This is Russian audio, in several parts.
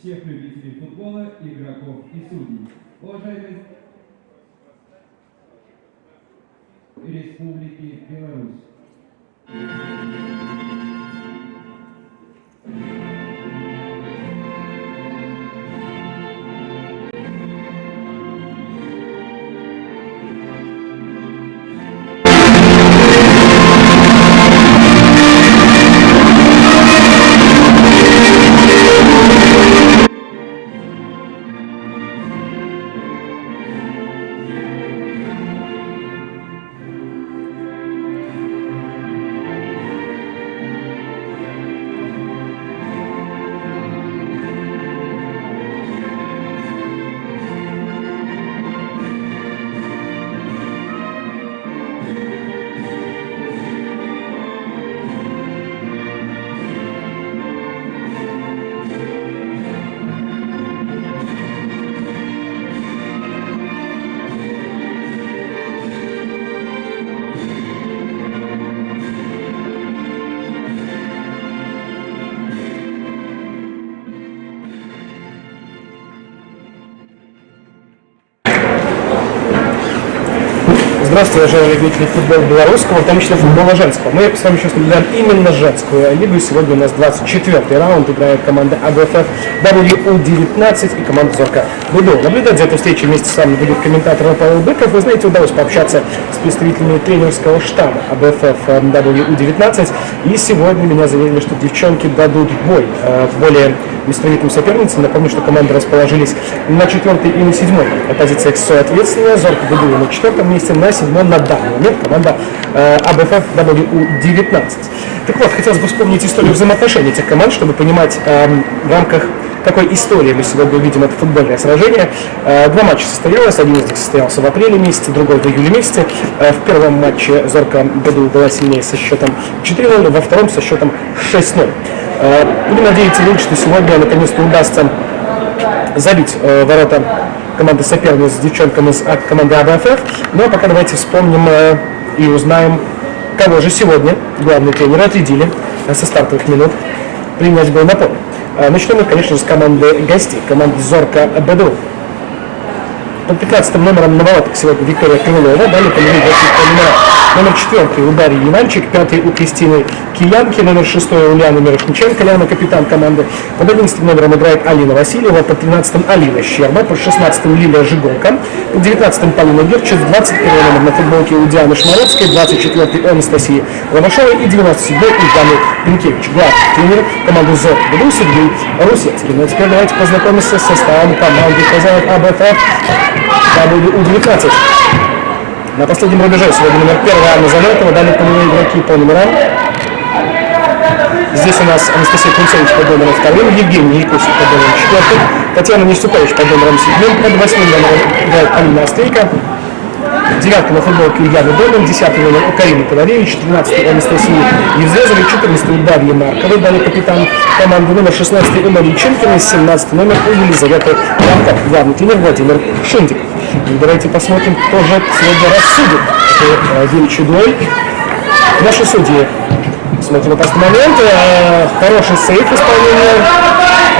всех любителей футбола, игроков и судей. Уважаемые Республики Беларусь. Здравствуйте, уважаемые любители футбола белорусского, в том числе футбола женского. Мы с вами сейчас наблюдаем именно женскую лигу. Сегодня у нас 24-й раунд. Играет команда АБФФ WU19 и команда Зорка БДУ. Наблюдать за этой встречей вместе с вами будет комментатор Павел Быков. Вы знаете, удалось пообщаться с представителями тренерского штаба АБФФ WU19. И сегодня меня заверили, что девчонки дадут бой более местровитым соперницам. Напомню, что команды расположились на 4-й и на 7-й позициях соответственно. Зорка БДУ на 4-м месте, на 7-м на данный момент команда АБФФ WU19. Так вот, хотелось бы вспомнить историю взаимоотношений этих команд, чтобы понимать, в рамках какой истории мы сегодня увидим это футбольное сражение. Два матча состоялось, один из них состоялся в апреле месяце, другой в июле месяце. В первом матче Зорка БДУ была сильнее со счетом 4-0, во втором со счетом 6-0. Будем надеяться, что сегодня наконец-то удастся забить ворота команды соперниц с девчонками из команды АБФФ. Ну а пока давайте вспомним и узнаем, кого же сегодня главные тренеры отрядили со стартовых минут принять бой на поле. Начнем мы, конечно же, с команды гостей, команды Зорка БДУ. Под 15-м номером на воротах сегодня Виктория Крылова, далее по номера. Номер 4 у Дарьи Иванчик, 5 у Кристины Киянки, номер 6 у Ульяны Мирошниченко, Ляна, капитан команды. Под 11 номером играет Алина Васильева, под 13-м Алина Щерба, под 16-м Лилия Жиголка, под 19-м Полина Герчес, 21 номер на футболке у Дианы Шмаровской, 24-й у Анастасии Ломашовой и 97-й у Даны Пинкевич. Главный тренер команды ЗОР БДУ Сергей Русецкий. Ну а теперь давайте познакомимся с составом команды хозяев АБФФ WU19. На последнем рубеже сегодня номер 1 Анна Залетова, далее полевые игроки по номерам. Здесь у нас Анастасия Кунцевич под номером 2, Евгений Якусик под номером 4, Татьяна Неступович под номером 7, под 8 номером играет Алина Острейка, 9 на футболке Ульяна Долин, 10 номер у Карины Тодоревич, 13 у Анастасии Евзрезовой, 14 у Дарьи Марковой, далее капитан команды, номер 16 у Марии Ченкиной, 17 номер у Елизаветы Ламка, главный тренер Владимир Шиндиков. Давайте посмотрим, кто же сегодня рассудит эту девичью дуэль. Наши судьи. Смотрим опасный момент. Хороший сейф исполнения.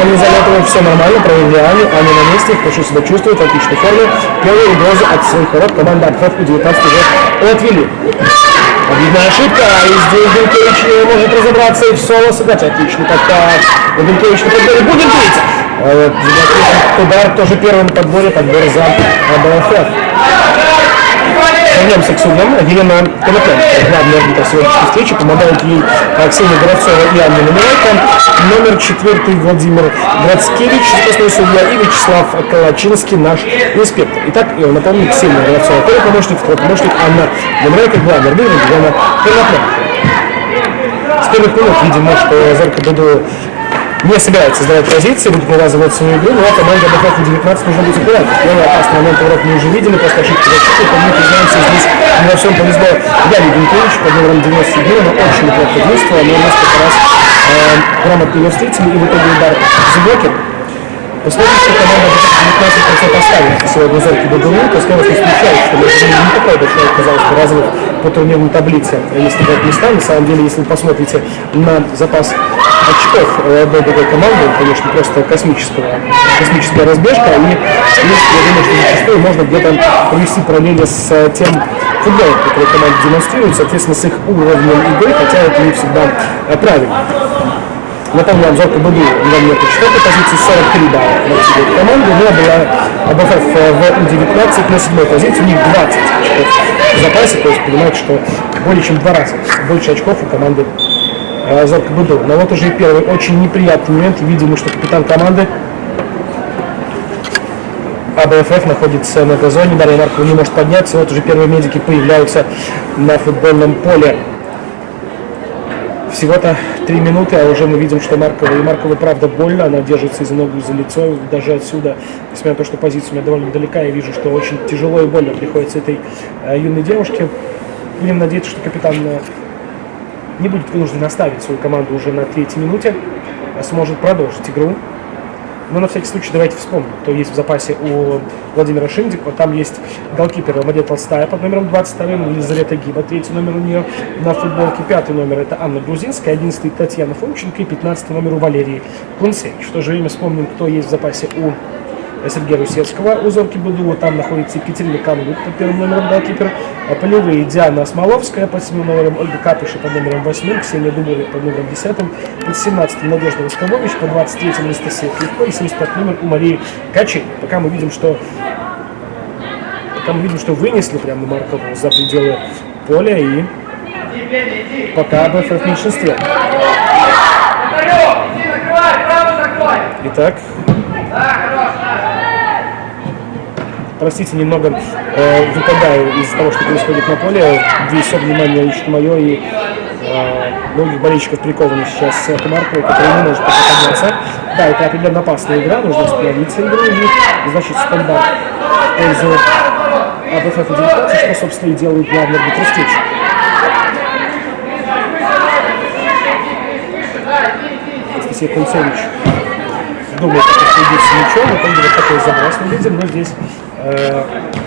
Они Залетовой, все нормально, проявили Аню. Аня на месте, хорошо себя чувствует, в отличной форме. Первую угрозу от своих ворот команда АБФФ U19 уже отвели. Видная ошибка, и здесь Бенкевич не может разобраться и в соло сыграть. Отлично, так Бенкевич на подборе будет бить. Удар тоже первый на подбор за АБФФ. Вернемся к судьям. Елена Конопленко, главный арбитр сегодняшней встречи, помогают ей Ксения Горовцова и Анна Номерайко. Номер 4 Владимир Грацкевич, запасной судья, и Вячеслав Калачинский, наш инспектор. Итак, я напомню, Ксения Горовцова, первый помощник, второй помощник, Анна Номерайко, главный арбитр Елена Конопленко. С первых минут видимо, что Зорка БДУ не собирается сдавать позиции, будет навязывать свою игру, но команде АБФФ U19 нужно быть аккуратным. Первый опасный момент урок мы уже видели, после ошибки защиты, по мне признаемся, здесь не во всем повезло Дарье Бенкевич под номером 97, но очень неплохо действовала, но несколько раз грамотно ее встретили, и в итоге удар за блокер. Посмотрим, что команда 19% оставит сегодня зорки БГУ, то снова не исключает, что не такой большой, казалось бы, разрыв по турнирной таблице, если брать места. На самом деле, если вы посмотрите на запас очков одной другой команды, он, конечно, просто космическая разбежка, и я думаю, что зачастую можно где-то провести параллели с тем футболом, который команда демонстрирует, соответственно, с их уровнем игры, хотя это не всегда правильно. Напомню, обзор КБДУ на 4-й позиции, 43 балла на команду, но была АБФ в У-19 на 7-й позиции, у них 20 очков в запасе, то есть понимаете, что более чем в 2 раза больше очков у команды Азор КБДУ. Но вот уже и первый очень неприятный момент, видимо, что капитан команды АБФ находится на газоне, Дарья Маркова не может подняться, вот уже первые медики появляются на футбольном поле. Всего-то 3 минуты, а уже мы видим, что Маркова, правда, больно, она держится за ногу, за лицо, даже отсюда, несмотря на то, что позиция у меня довольно далека, я вижу, что очень тяжело и больно приходится этой юной девушке. Будем надеяться, что капитан не будет вынужден оставить свою команду уже на 3-й минуте, а сможет продолжить игру. Но на всякий случай давайте вспомним, кто есть в запасе у Владимира Шиндикова. Там есть голкипер Мария Толстая под номером 22, Елизавета Гиба, 3-й номер у нее на футболке, 5-й номер это Анна Грузинская, 11-й Татьяна Фомченко и 15-й номер у Валерии Кунцевич. В то же время вспомним, кто есть в запасе у Сергея Русецкого у зорки БДУ. Там находится Екатерина Камлюк под 1-м номером голкипер, полевые Диана Смоловская под 7-м номером, Ольга Капыша под номером 8, Ксения Дубовик под номером 10, под 17-м Надежда Восковович, под 23-м Анастасия Клевко и 75 номер у Марии Качей. Пока мы видим, что вынесли прямо Маркову за пределы поля, и пока АБФ в меньшинстве. Итак, простите, немного выпадаю из-за того, что происходит на поле. Все внимание лично мое и многих болельщиков прикованы сейчас к Маркову, который не может пока подняться. Да, это определенно опасная игра, нужно остановиться игру, и значит стандарт в пользу АБФ 19, что, собственно, и делает главный арбитр встречи. Анастасия Кунцевич думает, как следить с мячом, и вот такой заброс мы видим, но здесь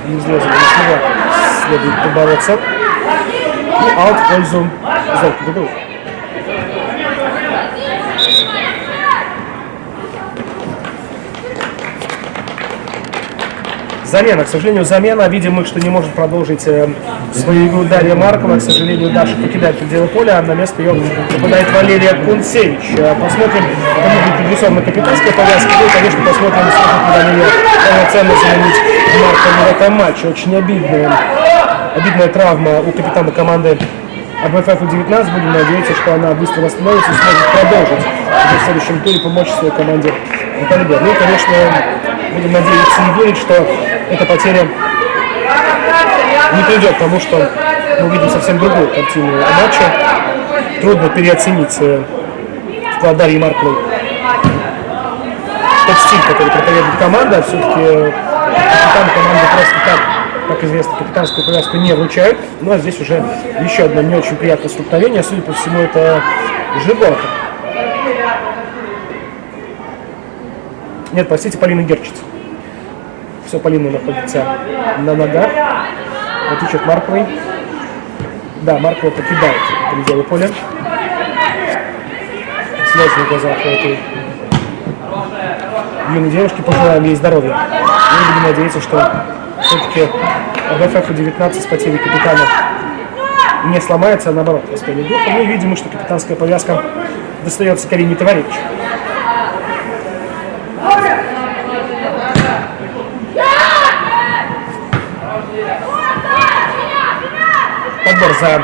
Невзлезова следует побороться. И аут в пользу зорки БДУ. Замена. К сожалению, замена. Видим мы, что не может продолжить свою игру Дарья Маркова. К сожалению, Даша покидает пределы поля, а на место ее попадает Валерия Кунцевич. Посмотрим, кому будет пригласована капитанская повязка. Ну и, конечно, посмотрим, сможет ли они полноценно заменить Маркову в этом матче. Очень обидная травма у капитана команды АБФ У-19. Будем надеяться, что она быстро восстановится и сможет продолжить в следующем туре помочь своей команде в борьбе. Ну и, конечно, будем надеяться и верить, что эта потеря не приведет к тому, что мы увидим совсем другую картину матча. Трудно переоценить вклад Дарьи Марковой. Тот стиль, который проповедует команда, все-таки капитан команды просто так, как известно, капитанскую повязку не вручают. Ну а здесь уже еще одно не очень приятное столкновение. Судя по всему, это Жигорка. Нет, простите, Полина Герчиц. Все, Полина находится на ногах. В отличие от Марковой. Да, Маркова покидает пределы поля. Слезы на глазах у этой юной девушки. Пожелаем ей здоровья. Мы будем надеяться, что все-таки АБФ У-19 с потерей капитана не сломается, а наоборот воспрямит дух. Мы видим, что капитанская повязка достается Карине Товарищ. Подбор за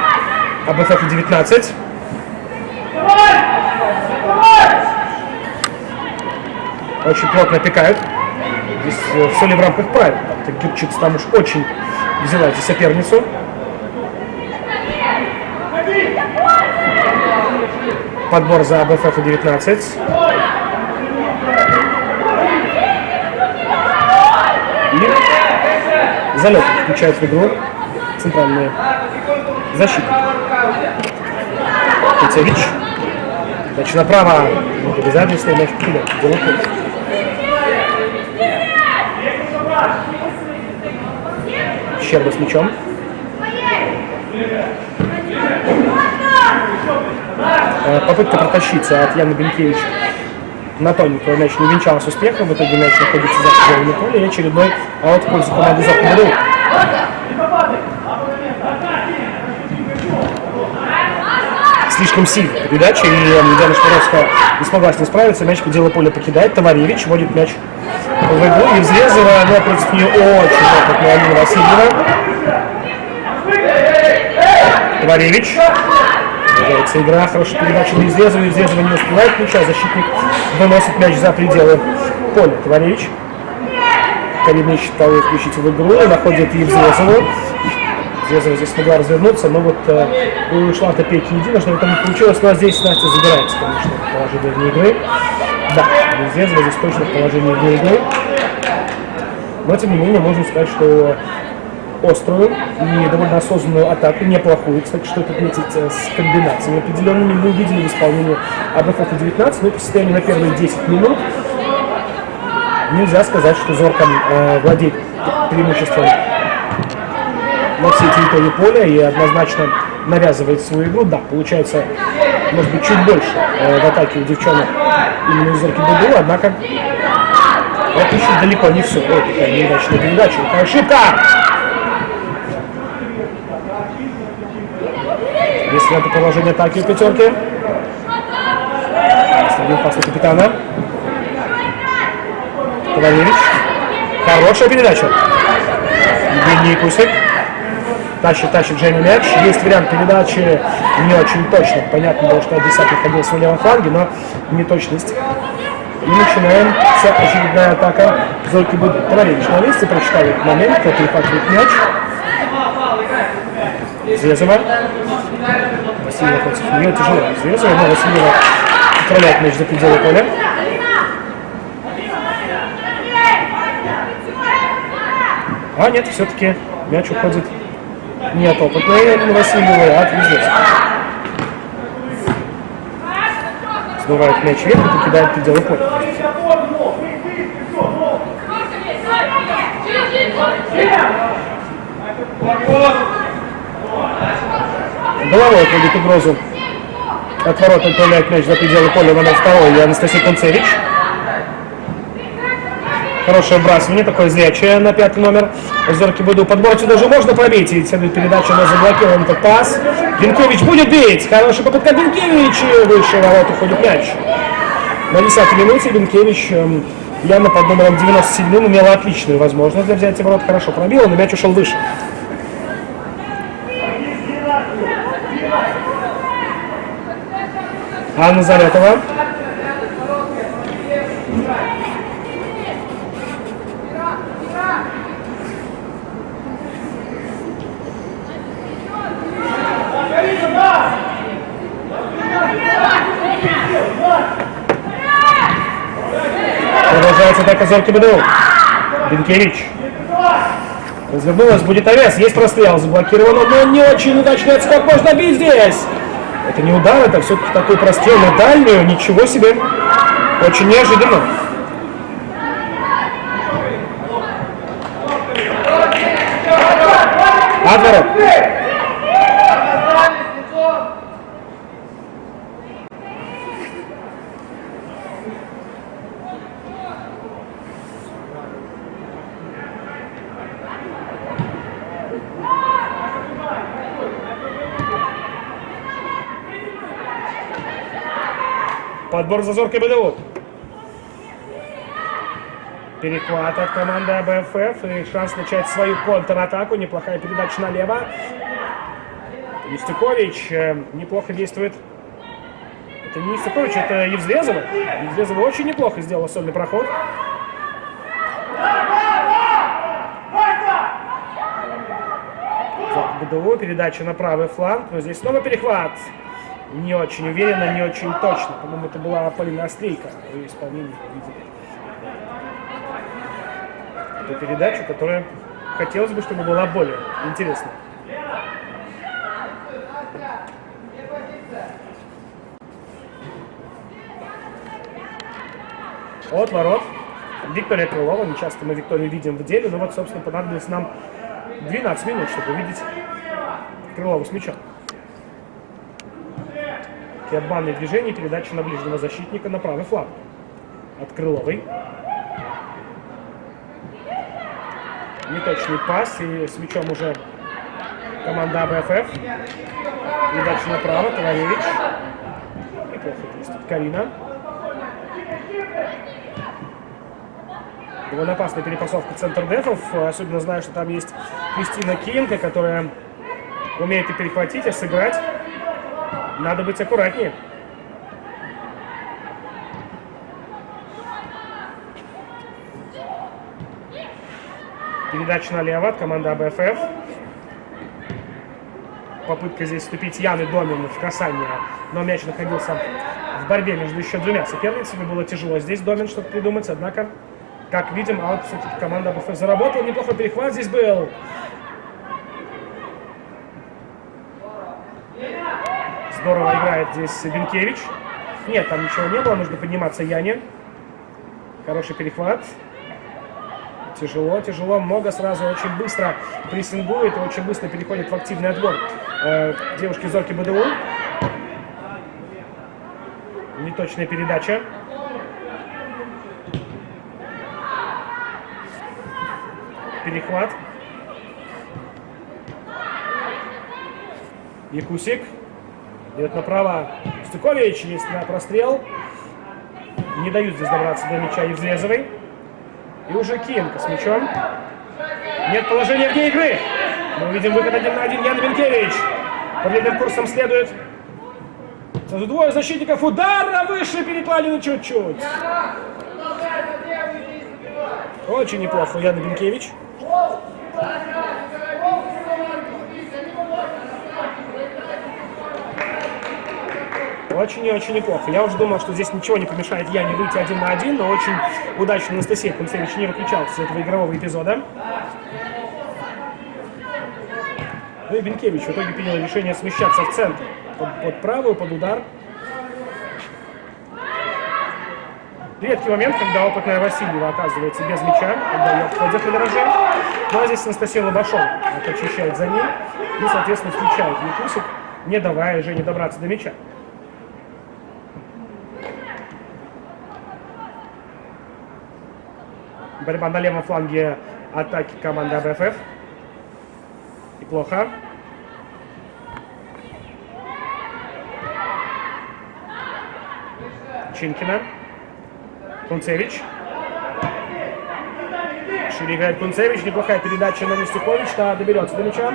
АБФ У-19. Очень плотно опекают. Здесь все ли в рамках правил? Герчиц там уж очень взяла за соперницу. Подбор за АБФ У-19. И залет включает в игру центральные защиты. Кунцевич. Значит, направо. Обязательно мяч покидает. Щерба с мячом. Попытка протащиться от Яны Бенкевича на тоненького мяч не венчалась успехом. В итоге мяч находится за пределами поля и очередной аут в пользу команды Зоркова БДУ. Слишком сильная передача, и Диана Шмаровская не смогла с ней справиться. Мяч по делу поля покидает. Товаревич вводит мяч в игру. Евзрезова, но против нее очень опытная Алина Васильева. Товаревич. Продолжается игра. Хорошая передача на Евзрезова. Евзрезова не успевает мяча. Защитник выносит мяч за пределы поля. Товаревич. Карина считала ее включить в игру. Находит Евзрезову. Евзрезова здесь смогла развернуться, но вот ушла от опеки едино, что это не получилось. Но здесь Настя забирается, конечно, в положение вне игры. Да, Евзрезова здесь точно в положении вне игры. Но, тем не менее, можно сказать, что острую и довольно осознанную атаку, неплохую. Кстати, что это отметить с комбинациями определенными. Мы увидели в исполнении АБФ-19, но по состоянию на первые 10 минут нельзя сказать, что Зорко владеет преимуществом на всей территории поля и однозначно навязывает свою игру. Да, получается, может быть, чуть больше в атаке у девчонок именно из Зорки БДУ, однако это еще далеко не все. Ой, такая неудачная передача, такая ошибка! Если это положение атаки у пятерки. Оставил пас на капитана. Товаревич. Хорошая передача. Евгений Кусик. Тащит Женя мяч. Есть вариант передачи не очень точно. Понятно было, что адресат находился на левом фланге, но неточность. И начинается очередная атака Зорки БДУ. Товаревич на месте, прочитал этот момент, перехватывает мяч. Евзрезова. Васильева против нее тяжело. Евзрезова, но Васильева отправляет мяч за пределы поля. А нет, все-таки мяч уходит не от опытной Васильевой, а от Евзрезовой. Сбивает мяч вверх и покидает пределы поля. Головой отводит угрозу. От ворот отправляет мяч за пределы поля номер 2 Анастасия Кунцевич. Хорошее вбрасывание, такое зрячее на 5 номер Зорки БДУ. Подбор отсюда уже можно пробить. И следует передача, но заблокирован этот пас. Бенкевич будет бить. Хорошая попытка Бенкевич. Выше ворот уходит мяч. На 10-й минуте Бенкевич явно под номером 97 имела отличную возможность для взятия ворот. Хорошо пробила, но мяч ушел выше. Анна Залетова. Продолжается атака Зорки БДУ. Бенкевич. Развернулась, будет овес. Есть прострел, заблокировано, но не очень удачный отскок. Можно бить здесь. Это не удар, это все-таки такой прострел на дальнюю. Ничего себе. Очень неожиданно. Отворот. Подбор за Зоркой БДУ. Перехват от команды АБФ и шанс начать свою контратаку. Неплохая передача налево. Юстюкович неплохо действует. Это не Юстюкович, это Евзрезова. Евзрезова очень неплохо сделала сольный проход. БДУ, передача на правый фланг, но здесь снова перехват. Не очень уверенно, не очень точно. По-моему, это была Полина Острейка в исполнении. Эту передачу, которая хотелось бы, чтобы была более интересной. От ворот. Виктория Крылова. Не часто мы Викторию видим в деле, но вот, собственно, понадобилось нам 12 минут, чтобы увидеть Крылову с мячом. И обманные движения, передача на ближнего защитника на правый фланг от Крыловой. Неточный пас, и с мячом уже команда АБФФ. Передача направо, Ковалевич. Неплохо действует Карина. Довольно опасная перепасовка центр дефов. Особенно знаю, что там есть Кристина Киенко, которая умеет и перехватить, и сыграть. Надо быть аккуратнее. Передача налево от команды АБФФ. Попытка здесь вступить Яны Домин в касание, но мяч находился в борьбе между еще двумя соперницами. Было тяжело здесь Домин что-то придумать, однако, как видим, аут все-таки команда АБФФ заработала. Неплохой перехват здесь был. Здорово играет здесь Бенкевич. Нет, там ничего не было, нужно подниматься Яне. Хороший перехват. Тяжело, тяжело, много сразу, очень быстро прессингует и очень быстро переходит в активный отбор девушки Зорки БДУ. Неточная передача. Перехват. Якусик. Идет направо. Стукович есть на прострел. Не дают здесь добраться до мяча Евзлезовой. И уже Киенко с мячом. Нет положения вне игры. Мы увидим выход 1 на 1. Яна Бенкевич. По длинным курсам следует. Сразу двое защитников. Удара выше перекладины чуть-чуть. Очень неплохо Яна Бенкевич. Очень и очень неплохо. Я уже думал, что здесь ничего не помешает Яне выйти 1 на 1, но очень удачно Анастасия Кунцевич не выключался с этого игрового эпизода. Ну и Бенкевич в итоге принял решение смещаться в центр. Под правую, под удар. Редкий момент, когда опытная Васильева оказывается без мяча, когда ее обходят на вираже. Ну а здесь Анастасия Лобашова очищает за ней и, соответственно, встречает Якусик, не давая Жене добраться до мяча. Борьба на левом фланге атаки команды АБФФ. Неплохо. Чинкина. Кунцевич. Шире играет Кунцевич. Неплохая передача на Нестюкович. Да, доберется до мяча.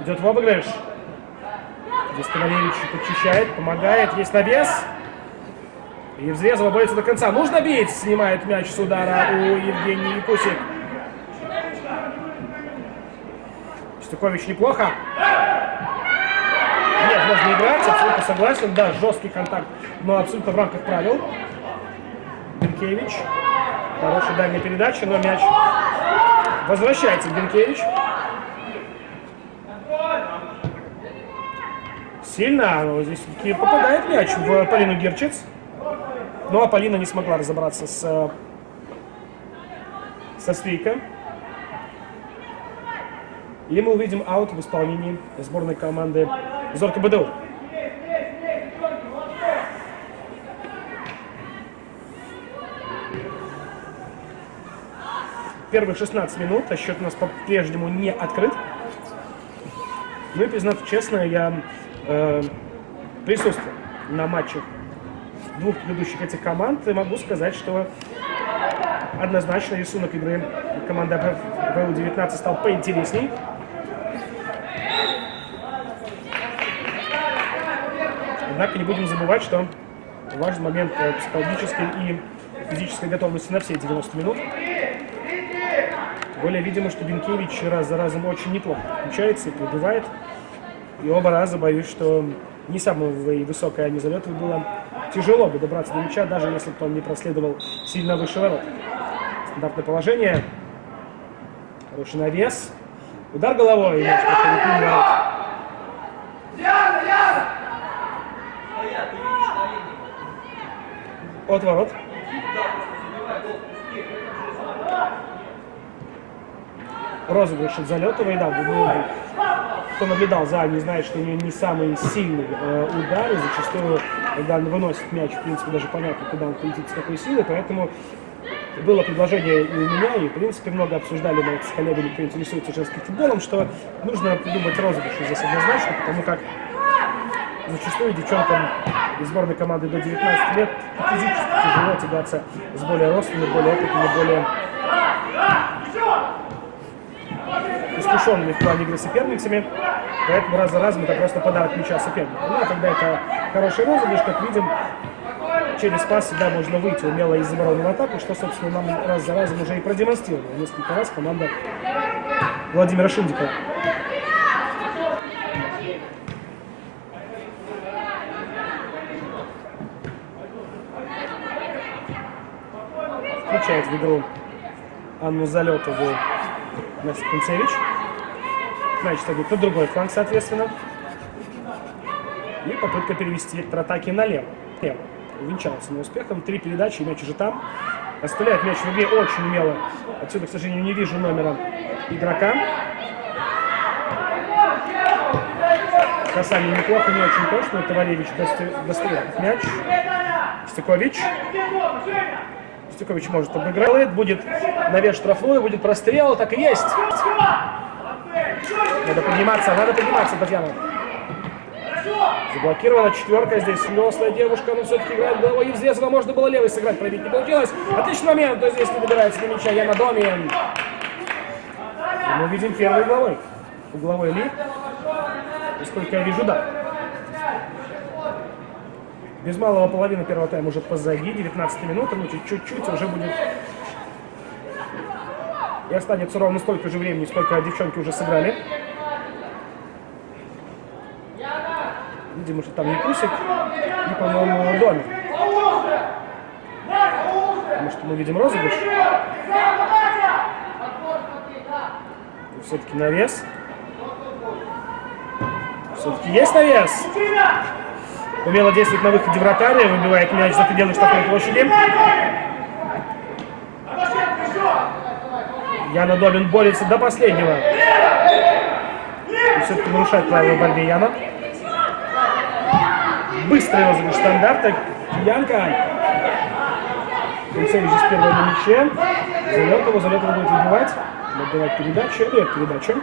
Идет в обыгрыш. Здесь Ковалевич подчищает, помогает. Есть навес. Евзлезова борется до конца. Нужно бить. Снимает мяч с удара у Евгении Якусик. Стюкович неплохо. Нет, можно играть. Абсолютно согласен. Да, жесткий контакт, но абсолютно в рамках правил. Бенкевич. Хорошая дальняя передача, но мяч возвращается Бенкевич. Сильно. Но здесь все-таки попадает мяч в Полину Гирчиц. Ну а Полина не смогла разобраться со Свейко. И мы увидим аут в исполнении сборной команды Зорка БДУ. Первые 16 минут, а счет у нас по-прежнему не открыт. Ну и, признаться честно, я присутствовал на матчах двух предыдущих этих команд, и могу сказать, что однозначно рисунок игры команды ВУ-19 стал поинтересней. Однако не будем забывать, что важный момент психологической и физической готовности на все 90 минут. Более видимо, что Бенкевич раз за разом очень неплохо включается и прибывает. И оба раза боюсь, что не самого высокое они залеты было. Тяжело бы добраться до мяча, даже если бы он не проследовал сильно выше ворот. Стандартное положение. Хороший навес. Удар головой. И мяч проходит мимо ворот. От ворот. Розыгрыш от Залетовой, да, кто наблюдал за ней, знает, что у нее не самый сильный удар, и зачастую, когда он выносит мяч, в принципе, даже понятно, куда он полетит, с какой силой, поэтому было предложение и у меня, и, в принципе, много обсуждали мы это с коллегами, кто интересуется женским футболом, что нужно придумать розыгрыш здесь однозначно, потому как зачастую девчонкам из сборной команды до 19 лет физически тяжело тягаться с более рослыми, более опытными, более искушенными в плане игры соперницами, поэтому раз за разом это просто подарок мяча сопернику. Ну, а когда это хороший розыгрыш, как видим, через пас всегда можно выйти умело из обороны в атаку, что, собственно, нам раз за разом уже и продемонстрировала несколько раз команда Владимира Шиндикова. Включает в игру Анну Залетову Настя Кунцевич. Мяч идет на другой фланг, соответственно. И попытка перевести вектор атаки налево. Увенчалась на успехом. 3 передачи, мяч уже там. Оставляет мяч в игре очень умело. Отсюда, к сожалению, не вижу номера игрока. Касание неплохо, не очень точно. Товаревич достает мяч. Стекович. Стекович может обыграть. Будет навес штрафной, будет прострел. Так и есть. Надо подниматься, Татьяна. Заблокирована четверка. Здесь рослая девушка, но все-таки играет головой. И взрезала, можно было левой сыграть, пробить не получилось. Отличный момент, но здесь не добирается до мяча Яна Домин. И мы видим первый угловой. Угловой лип. И сколько я вижу, да. Без малого половины первого тайма уже позади. 19 минута, ну чуть-чуть уже будет. И останется ровно столько же времени, сколько девчонки уже сыграли. Видимо, что там не Кусик, и, по-моему, Домин. Потому что мы видим розыгрыш. Все-таки навес. Все-таки есть навес. Умело действует на выходе вратаря, выбивает мяч за пределы штрафной площади. Яна Домин борется до последнего. И все-таки нарушает правила в борьбе Яна. Быстрый розыгрыш стандарта. Янка. Кунцевич здесь первый на мяче. Залетова будет выбивать. Отдавать передачу. Дает передачу.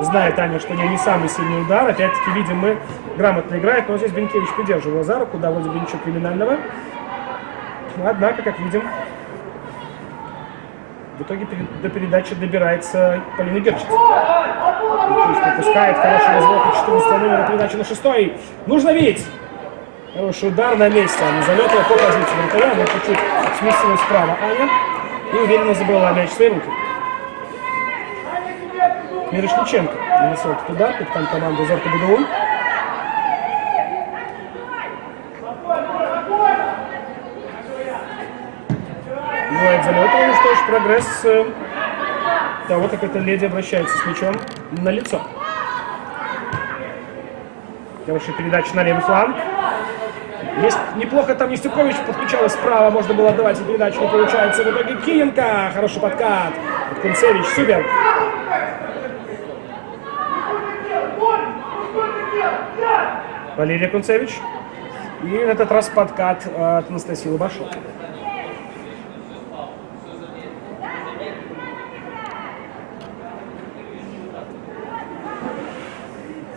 Знает Аня, что у нее не самый сильный удар. Опять-таки, видим, мы грамотно играет. Но здесь Бенкевич придерживал за руку. Да, вроде бы ничего криминального. Однако, как видим, в итоге до передачи добирается Полина Герчиц. Пропускает хороший развод на 14 номера, передача на 6-й. Нужно видеть. Хороший удар на месте. Она Залетова по развитию вратаря. Она чуть-чуть сместилась вправо Аня. И уверенно забрала мяч в свои руки. Мирошниченко наносил этот удар. Капитан команды Зорка БДУ. Бывает Залетова. Ну что ж, прогресс того, как эта леди обращается с мячом на лицо. Хорошая передача на левый фланг. Есть неплохо там Нестюкович подключалась справа, можно было отдавать эту передачу, не получается. В итоге Киенко, хороший подкат. Кунцевич, супер. Валерия Кунцевич. И на этот раз подкат от Анастасии Лобашова.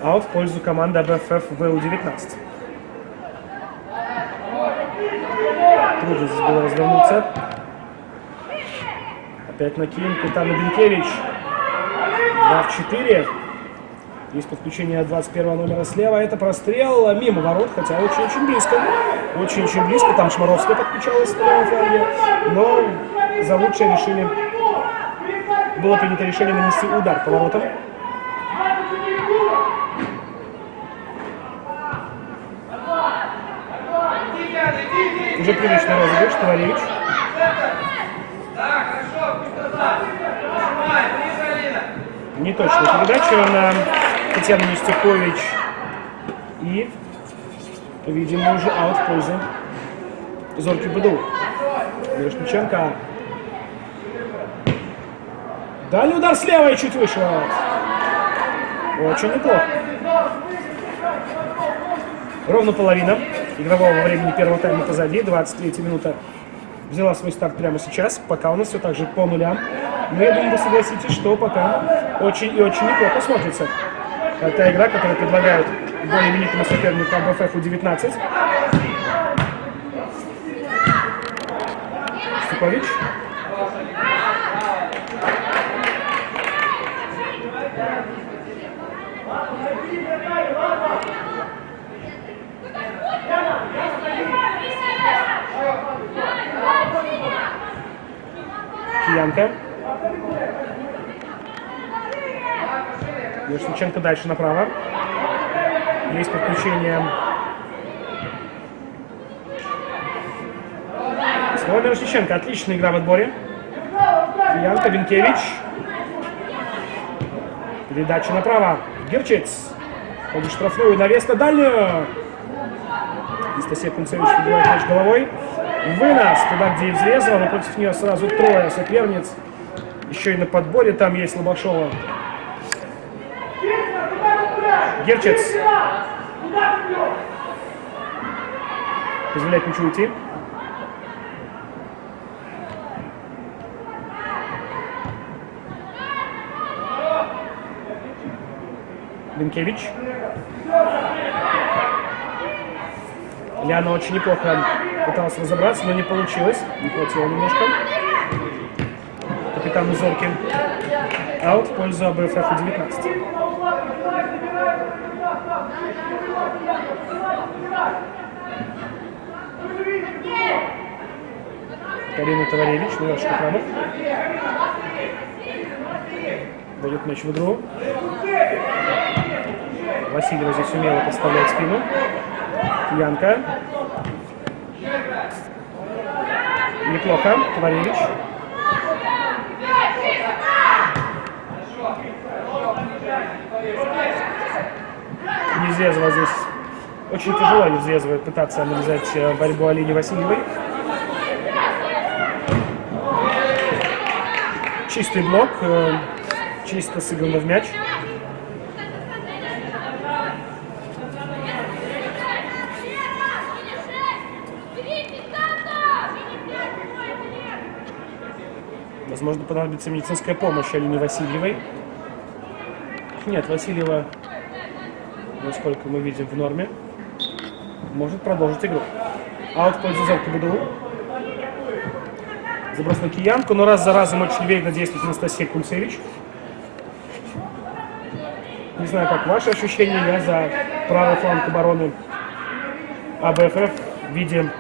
Аут в пользу команды АБФФ ВУ-19. Трудно здесь было развернуться. Опять на Киенку, там и Бенкевич. 2 в 4. Есть подключение от 21 номера слева. Это прострел мимо ворот, хотя очень-очень близко. Очень-очень близко. Там Шмаровская подключалась на левом фланге. Но за лучшее решили. Было принято решение нанести удар по воротам. Уже привычный розыгрыш, Товаревич. Неточная передача на Татьяну Нестюкович. И, видимо, уже аут в пользу Зорки БДУ. Мирошниченко. Дальний удар слева и чуть выше. Очень неплохо. Ровно половина игрового времени первого тайма позади. 23 минута взяла свой старт прямо сейчас. Пока у нас все так же по нулям. Но я думаю, вы согласитесь, что пока очень и очень неплохо смотрится. Это игра, которая предлагает более именитому сопернику АБФ У-19. Степанович. Киянка. Мирошниченко дальше направо. Есть подключение. Снова Мирошниченко. Отличная игра в отборе. Киянка, Бенкевич. Передача направо. Гирчиц. Ходит штрафную, навес на дальнюю. Истасия Кунцевич выбивает мяч головой. Вынос туда, где и взрезала, но против нее сразу трое соперниц. Еще и на подборе там есть Лобашова. Гирчиц. Позволяет мячу уйти. Бенкевич. Ляна очень неплохо пытался разобраться, но не получилось. Не хватило немножко. Капитану Зоркин. Аут в пользу АБФ У-19. Карина Товаревич, Милош Капранов. Дает мяч в игру. Васильева здесь умело подставляет спину. Янка. Неплохо. Товаревич. Невзрезова здесь. Очень тяжело Невзрезова пытаться навязать борьбу Алине Васильевой. Чистый блок. Чисто сыграно в мяч. Возможно, понадобится медицинская помощь Алине Васильевой. Нет, Васильева, насколько мы видим, в норме. Может продолжить игру. Аут в пользу Зорки БДУ. Заброс на Киянку, но раз за разом очень уверенно действует Анастасия Кунцевич. Не знаю, как ваши ощущения, я за правый фланг обороны АБФ в виде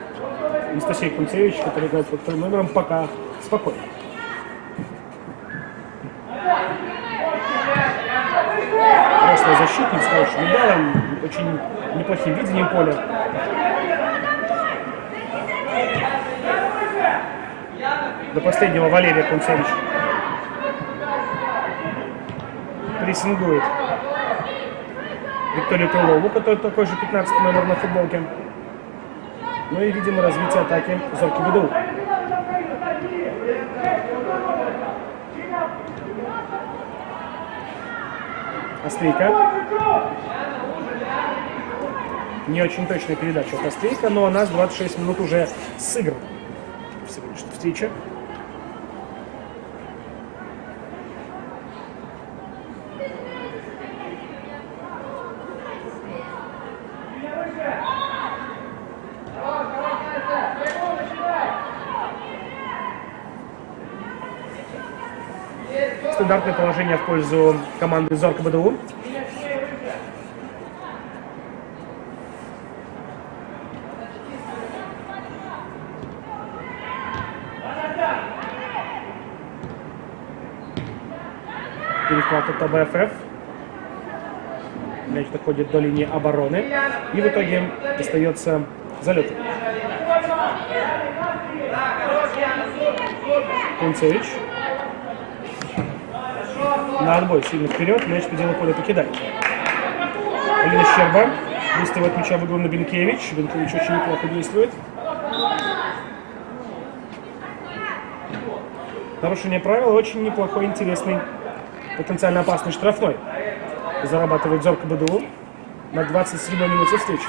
Анастасии Кунцевич, который играет под вторым номером, пока спокойно. Прошлый защитник с хорошим ударом, очень неплохим видением поля. До последнего Валерия Кунцевич прессингует Викторию Крылову, который такой же 15 номер на футболке. Ну и, видимо, развитие атаки Зорки БДУ. Острейка. Не очень точная передача от Острейка, но у нас 26 минут уже сыграно в сегодняшней встрече. Стандартное положение в пользу команды Зорка БДУ. Перехват от АБФ. Мяч доходит до линии обороны. И в итоге остается залет. Кунцевич. На отбой сильно вперед, мяч по делу поля покидает. Алина Щерба выставляет мяча в игру на Бенкевич. Бенкевич очень неплохо действует. Нарушение правил, очень неплохой, интересный, потенциально опасный штрафной. Зарабатывает Зорко БДУ на 27-й минуте встречи.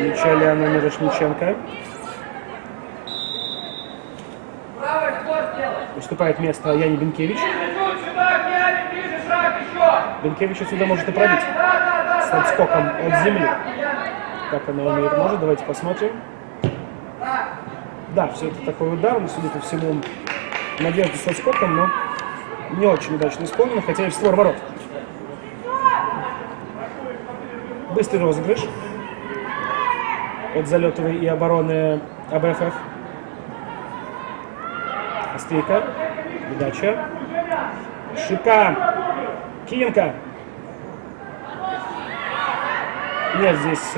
Мяча Лиана Мирошниченко. Уступает место Яне Бенкевич. Бенкевич отсюда может и пробить. С отскоком от земли. Как она умеет, может. Давайте посмотрим. Да, все это такой удар. Судя по всему, надежда с отскоком, но не очень удачно исполнено, хотя и в створ ворот. Быстрый розыгрыш от залетовой и обороны АБФФ. Острейка. Удача. Шика. Киенко. Нет здесь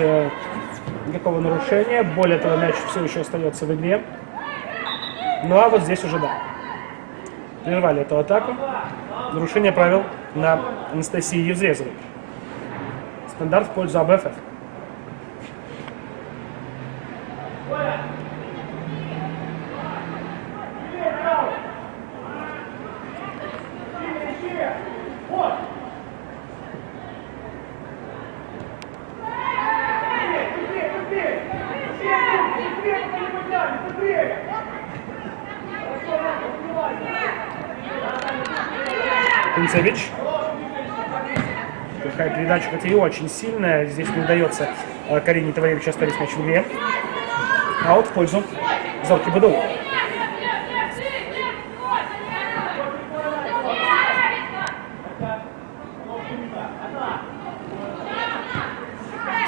никакого нарушения. Более того, мяч все еще остается в игре. Ну а вот здесь уже да. Прервали эту атаку. Нарушение правил на Анастасии Евзрезовой. Стандарт в пользу АБФФ. Кунцевич. Такая передача, хотя и очень сильная. Здесь не удается Карине Таваревичу оставить мяч в игре. Аут в пользу Зорки БДУ.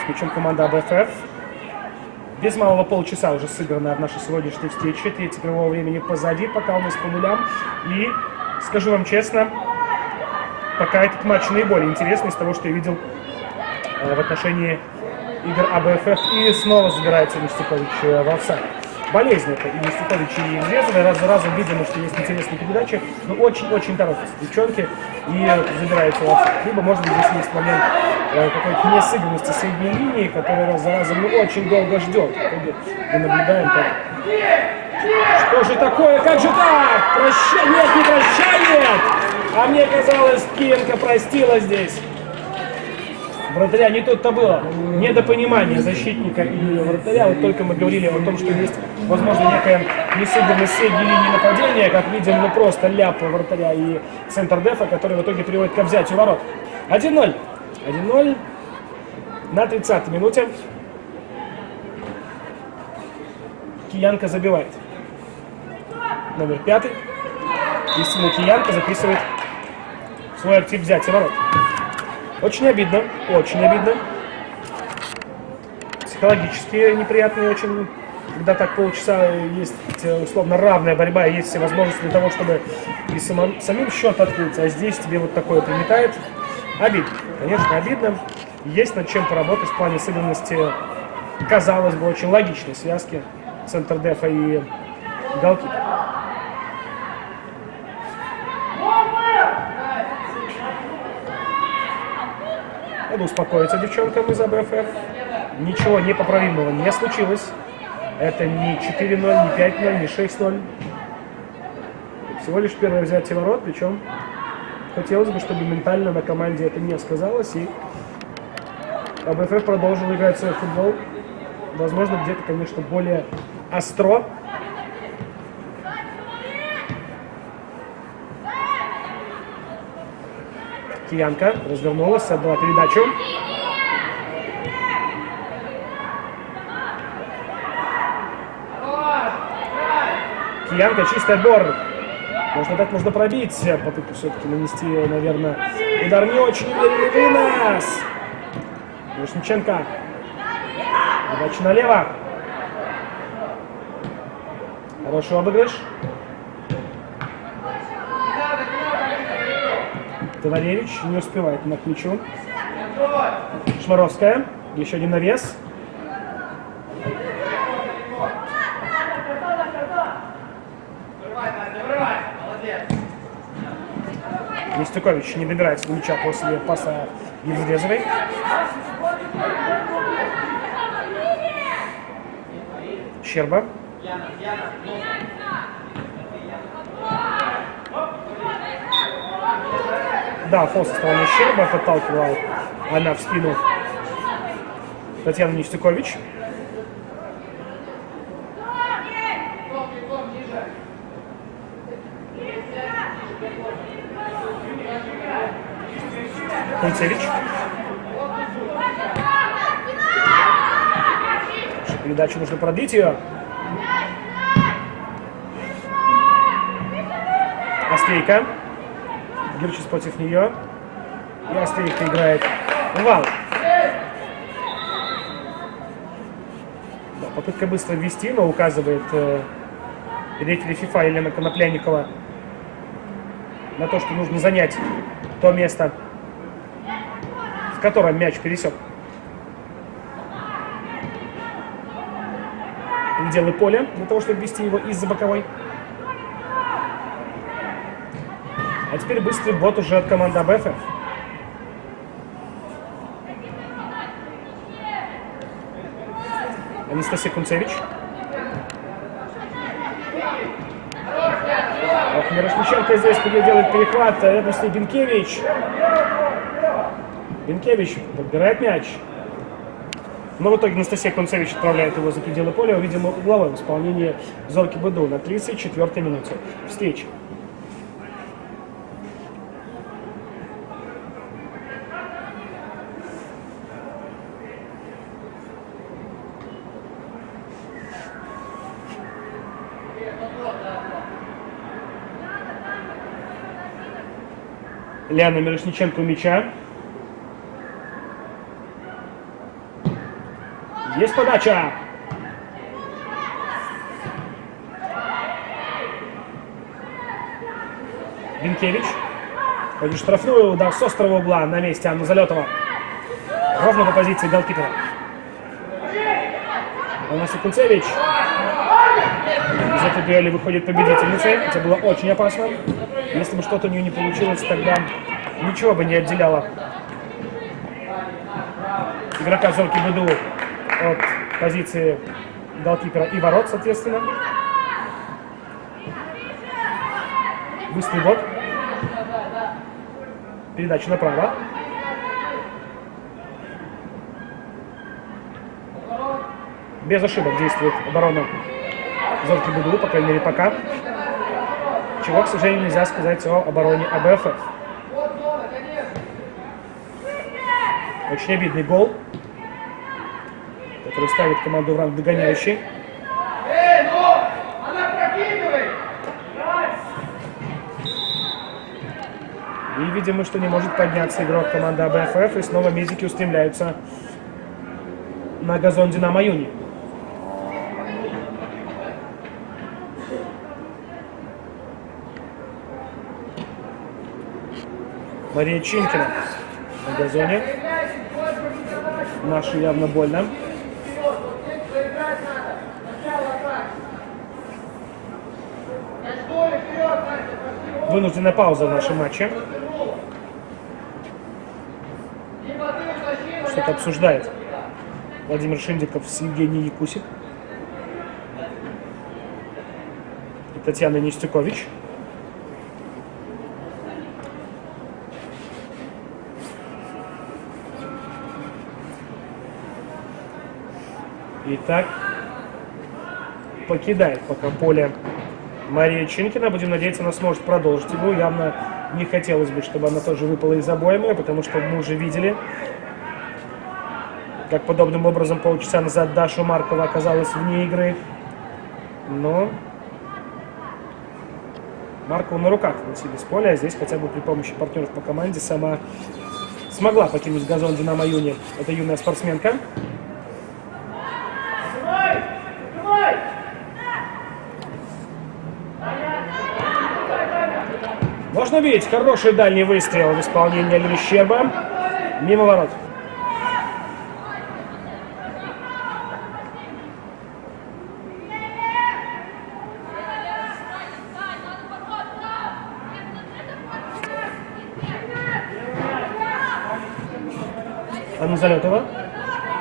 С мячом команда АБФФ. Без малого полчаса уже сыграна в нашей сегодняшней встрече. Треть игрового времени позади, пока у нас по нулям. И, скажу вам честно, пока этот матч наиболее интересный из того, что я видел в отношении игр АБФФ. И снова забирается Нестякович в офсайд. Болезнь это и Нестякович, и Евзрезовой. Раз за разом видимо, что есть интересные передачи, но очень-очень торопятся девчонки и забираются в офсайд. Либо, может быть, здесь есть момент какой-то несыгранности средней линии, которая раз за разом очень долго ждет. Мы наблюдаем, как... Что же такое? Как же так? Прощай! Нет, не прощает! А мне казалось, Киенко простила здесь. Вратаря не тут-то было. Недопонимание защитника и вратаря. Вот только мы говорили о том, что есть, возможно, некая несыгранность средней линии нападения. Как видим, ну просто ляп вратаря и центр дефа, который в итоге приводит к взятию ворот. 1-0. 1-0 на 30-й минуте. Киянка забивает. Номер 5. Кристина Киянка записывает свой актив взятия ворот. Очень обидно, очень обидно. Психологически неприятно очень, когда так полчаса есть условно равная борьба, есть все возможности для того, чтобы и самим счет открыть, а здесь тебе вот такое прилетает. Обидно, конечно, обидно. Есть над чем поработать в плане сыгранности, казалось бы, очень логичной связки центр дефа и голкипер. Надо успокоиться девчонкам из АБФФ. Ничего непоправимого не случилось. Это не 4-0, не 5-0, не 6-0. Всего лишь первое взятие ворот, причем хотелось бы, чтобы ментально на команде это не сказалось. И АБФФ продолжил играть свой футбол. Возможно, где-то, конечно, более остро. Киянка развернулась, отдала передачу. Киянка, чистый отбор. Можно так, можно пробить. Попытка все-таки нанести, наверное, удар не очень уверенный вынос. Мирошниченко. Передача налево. Хороший обыгрыш. Таваревич не успевает на к мячу. Шмаровская. Еще один навес. Нестюкович не добирается до мяча после паса Евзрезовой. Щерба. Да, фол со стороны Щерба, подталкивал она в спину Татьяна Нестюкович. Кунцевич. Передачу нужно продлить ее. Острейка. Гирчис против нее. И Острейка играет вал. Да, попытка быстро ввести, но указывает рефери ФИФА Елена Коноплянникова на то, что нужно занять то место, в котором мяч пересек пределы поля, для того, чтобы ввести его из-за боковой. А теперь быстрый бот уже от команды АБФ. Анастасия Кунцевич. Мирошниченко здесь делает перехват. Рядом с ней Бенкевич. Бенкевич подбирает мяч. Но в итоге Анастасия Кунцевич отправляет его за пределы поля. Увидим угловое в исполнении Зорки Быду на 34-й минуте встречи. Лиана Мирошниченко у мяча. Есть подача. Бенкевич. Ходит штрафную, удар с острого угла на месте Анна Залетова. Ровно по позиции голкипера. Анастасия Кунцевич. Из этой дуэли выходит победительницей. Это было очень опасно. Если бы что-то у нее не получилось, тогда ничего бы не отделяло игрока Зорки Быду от позиции голкипера и ворот, соответственно. Быстрый бот. Передача направо. Без ошибок действует оборона Зорки Быду, по крайней мере, пока. Чего, к сожалению, нельзя сказать о обороне АБФ. Очень обидный гол, который ставит команду в ранг догоняющий. И, видимо, что не может подняться игрок команды АБФ. И снова медики устремляются на газон Динамо Юни. Мария Чинкина на газоне. Нашу явно больно. Вынужденная пауза в нашем матче. Что-то обсуждает Владимир Шиндиков с Евгенией Якусик и Татьяной Нестюкович. Итак, покидает пока поле Мария Чинкина. Будем надеяться, она сможет продолжить игру. Явно не хотелось бы, чтобы она тоже выпала из обоймы, потому что мы уже видели, как подобным образом полчаса назад Даша Маркова оказалась вне игры. Но Маркова на руках носили с поля, а здесь хотя бы при помощи партнеров по команде сама смогла покинуть газон Динамо Юни. Это юная спортсменка. Можно видеть хороший дальний выстрел в исполнении Алины Щерба. Мимо ворот. Анна Залетова.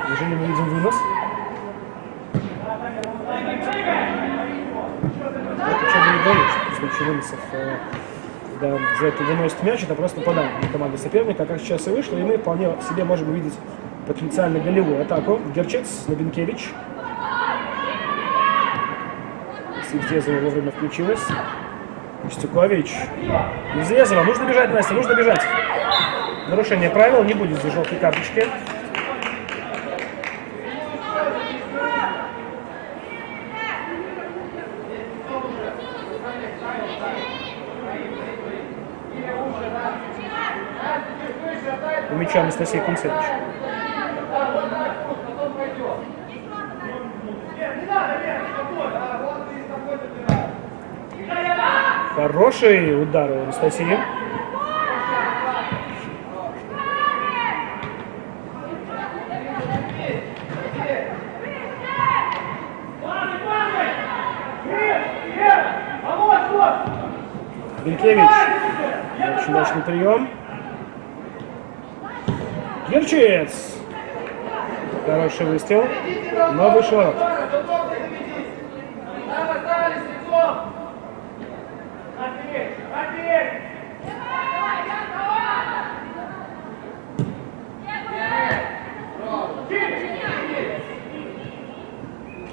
Неужели мы видим вынос? Вот о чем я и говорю, что в случае выносов, когда за это выносит мяч, это просто подание команды соперника, как сейчас и вышло, и мы вполне себе можем увидеть потенциально голевую атаку. Герчец, Лабинкевич. Севтезова вовремя включилась. Стюкович. Невзлезова. Нужно бежать, Настя, нужно бежать. Нарушение правил, не будет здесь желтой карточки. У мяча Анастасия Кунцевич. Хороший удар у Анастасии. Бенкевич. Очень удачный прием. Герчец. Хороший выстрел, но выше ворот.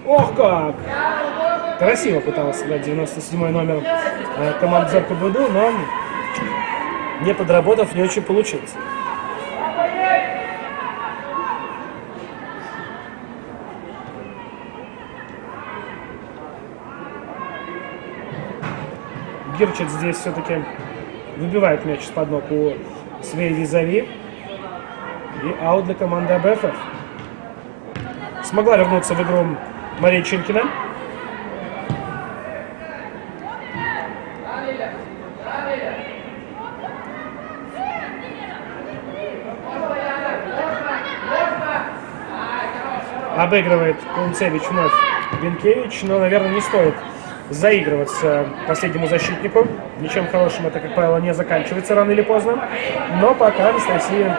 Ох как! Красиво пытался сыграть 97-й номер команды Зорко БДУ, но не подработав, не очень получилось. Герчец здесь все-таки выбивает мяч из-под ног у своей визави. И аут для команды АБФ. Смогла вернуться в игру Мария Чинкина. Обыгрывает Кунцевич вновь Бенкевич, но, наверное, не стоит заигрываться последнему защитнику. Ничем хорошим это, как правило, не заканчивается рано или поздно. Но пока Анастасия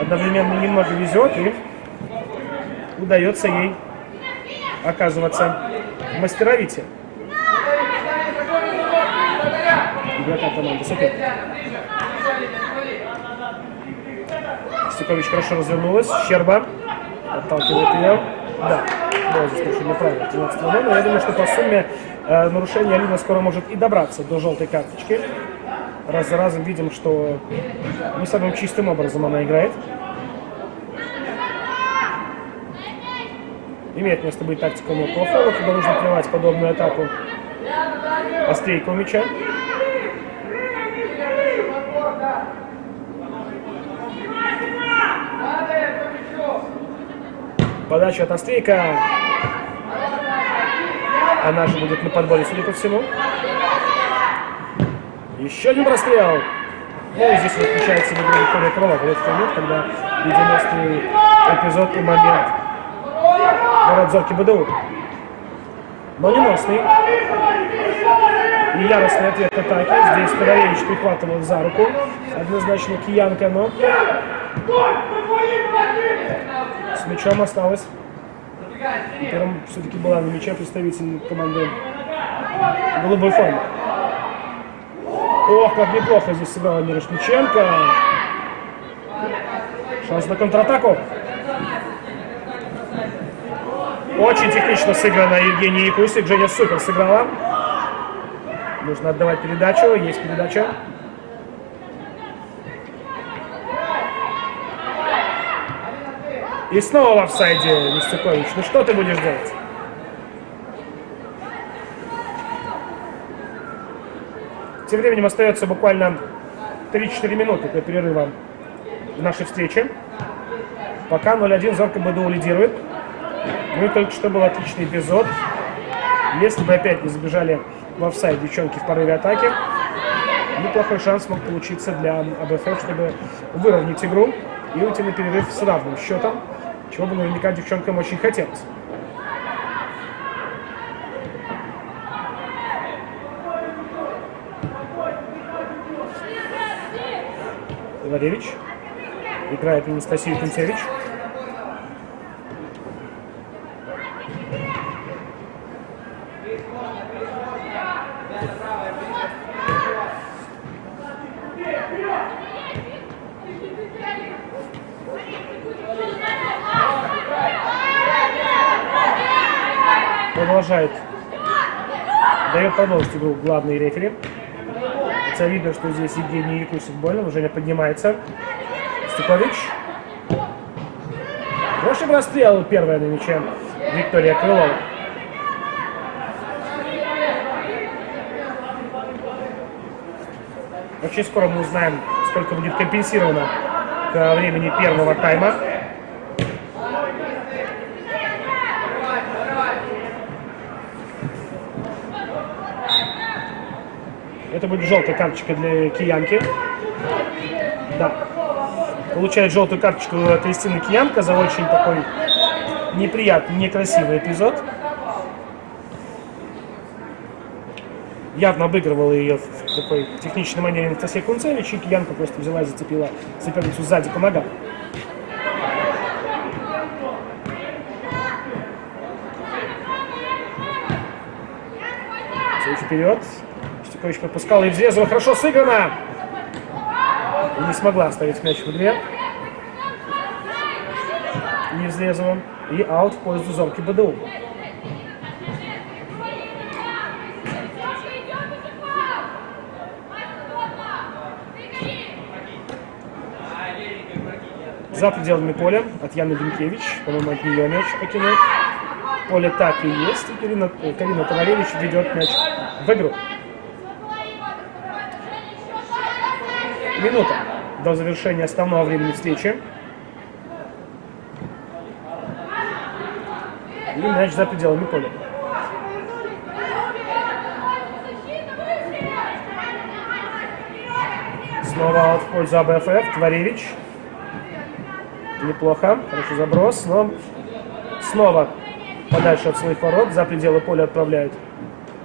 одновременно немного везет, и удается ей оказываться в мастеровите. Игрока команды соперника. Стюкович хорошо развернулась. Щерба отталкивает ее. Да, было здесь нарушение правил 13 номера. Я думаю, что по сумме нарушения Алина скоро может и добраться до желтой карточки. Раз за разом видим, что не самым чистым образом она играет. Имеет место быть тактика Милкова, когда нужно плевать подобную атаку. Острейка у мяча. Подача от Острейка. Она же будет на подборе, судя по всему. Еще один прострел. Ну и здесь вот включается в игру Виктория Крылова. В этот момент, когда видим острый эпизод и момент ворот Зорки БДУ. Но неносный. И яростный ответ атаки. Здесь Тодоревич прихватывает за руку. Однозначно киянка, но с мячом осталось. Первым все-таки была на мяче представитель команды голубой формы. Ох, как неплохо здесь сыграла Мирошниченко. Шанс на контратаку. Очень технично сыграна Евгения Якусик. Женя супер сыграла. Нужно отдавать передачу. Есть передача. И снова в офсайде Нестюкович. Ну что ты будешь делать? Тем временем остается буквально 3-4 минуты до перерыва в нашей встрече. Пока 0-1 Зорко БДУ лидирует. Ну и только что был отличный эпизод. Если бы опять не забежали в офсайд девчонки в порыве атаки, неплохой шанс мог получиться для АБФ, чтобы выровнять игру и уйти на перерыв с равным счетом, чего бы наверняка девчонкам очень хотелось. Тодоревич. играет Анастасия Кунцевич. Продолжает. Дает продолжить игру главный рефери. Хотя видно, что здесь Евгений Якусик больно. Женя поднимается. Стеклович. Хороший расстрел. Первая на мяче. Виктория Крылова. Очень скоро мы узнаем, сколько будет компенсировано к времени первого тайма. Это будет желтая карточка для киянки. Да. Получает желтую карточку Кристина Киянка за очень такой неприятный, некрасивый эпизод. Явно обыгрывала ее в такой техничной манере Анастасия Кунцевич, и Киянка просто взяла и зацепила соперницу сзади по ногам. Вперед. Стеклович пропускал и Евзлезова. Хорошо сыграно. И не смогла оставить мяч в игре. Евзлезова. И аут в пользу Зорки БДУ. За пределами поля от Яны Динкевич. По-моему, от нее мяч покинул. Поле так и есть. И Карина Товаревич ведет мяч в игру. Минута до завершения основного времени встречи. И мяч за пределами поля. Снова аут в пользу АБФФ. Творевич. Неплохо. Хороший заброс. Но снова подальше от своих ворот. За пределы поля отправляют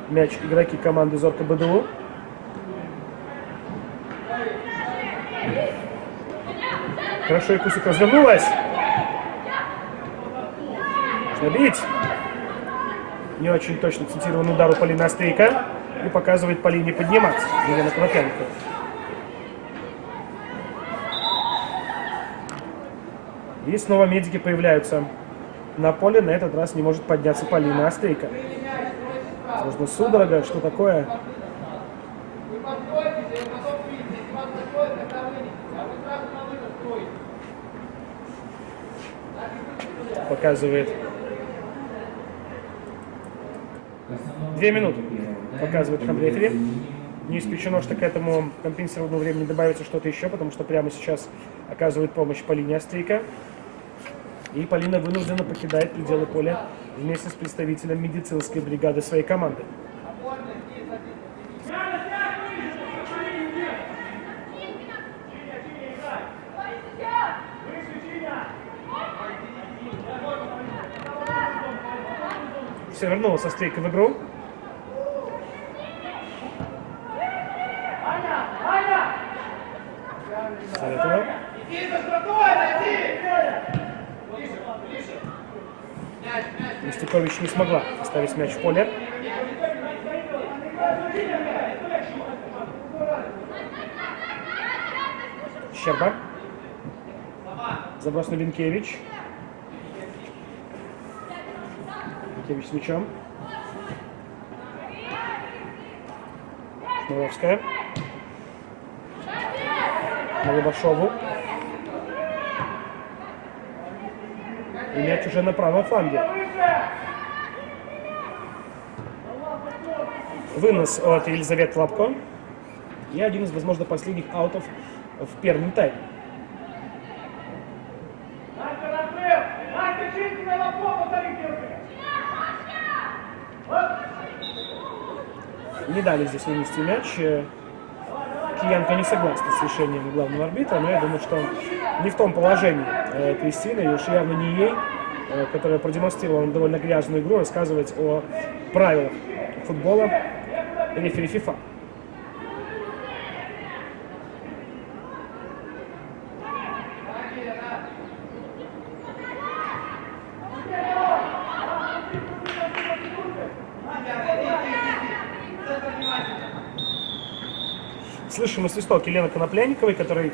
мяч игроки команды Зорка БДУ. Хорошо, Якусик развернулась. Нужно бить. Не очень точно цитирован удар у Полины Острейко. И показывает Полине подниматься. Елена Конопленко. И снова медики появляются на поле. На этот раз не может подняться Полина Острейко. Возможно, судорога. Что такое? Показывает 2 минуты. Показывает хандрефери. Не исключено, что к этому компенсированному времени добавится что-то еще, потому что прямо сейчас оказывает помощь Полине Острейко. И Полина вынуждена покидает пределы поля вместе с представителем медицинской бригады своей команды. Все, вернулась Острейко в игру. Советова. Стеклович не смогла оставить мяч в поле. Щерба. Заброс на Бенкевич. Бенкевич с мячом. Шнуровская. На Лобашову. И мяч уже на правом фланге. Вынос от Елизаветы Лапко. И один из, возможно, последних аутов в первом тайме. Не дали здесь вынести мяч. Киянка не согласна с решением главного арбитра, но я думаю, что не в том положении Кристина, и уж явно не ей, которая продемонстрировала довольно грязную игру, рассказывать о правилах футбола рефери ФИФА. Слышим и свисток Елены Конопляниковой, который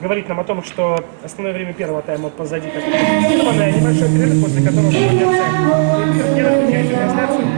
говорит нам о том, что основное время первого тайма позади, как фиксированное, небольшой перерыв, после которого придется не разменять трансляцию.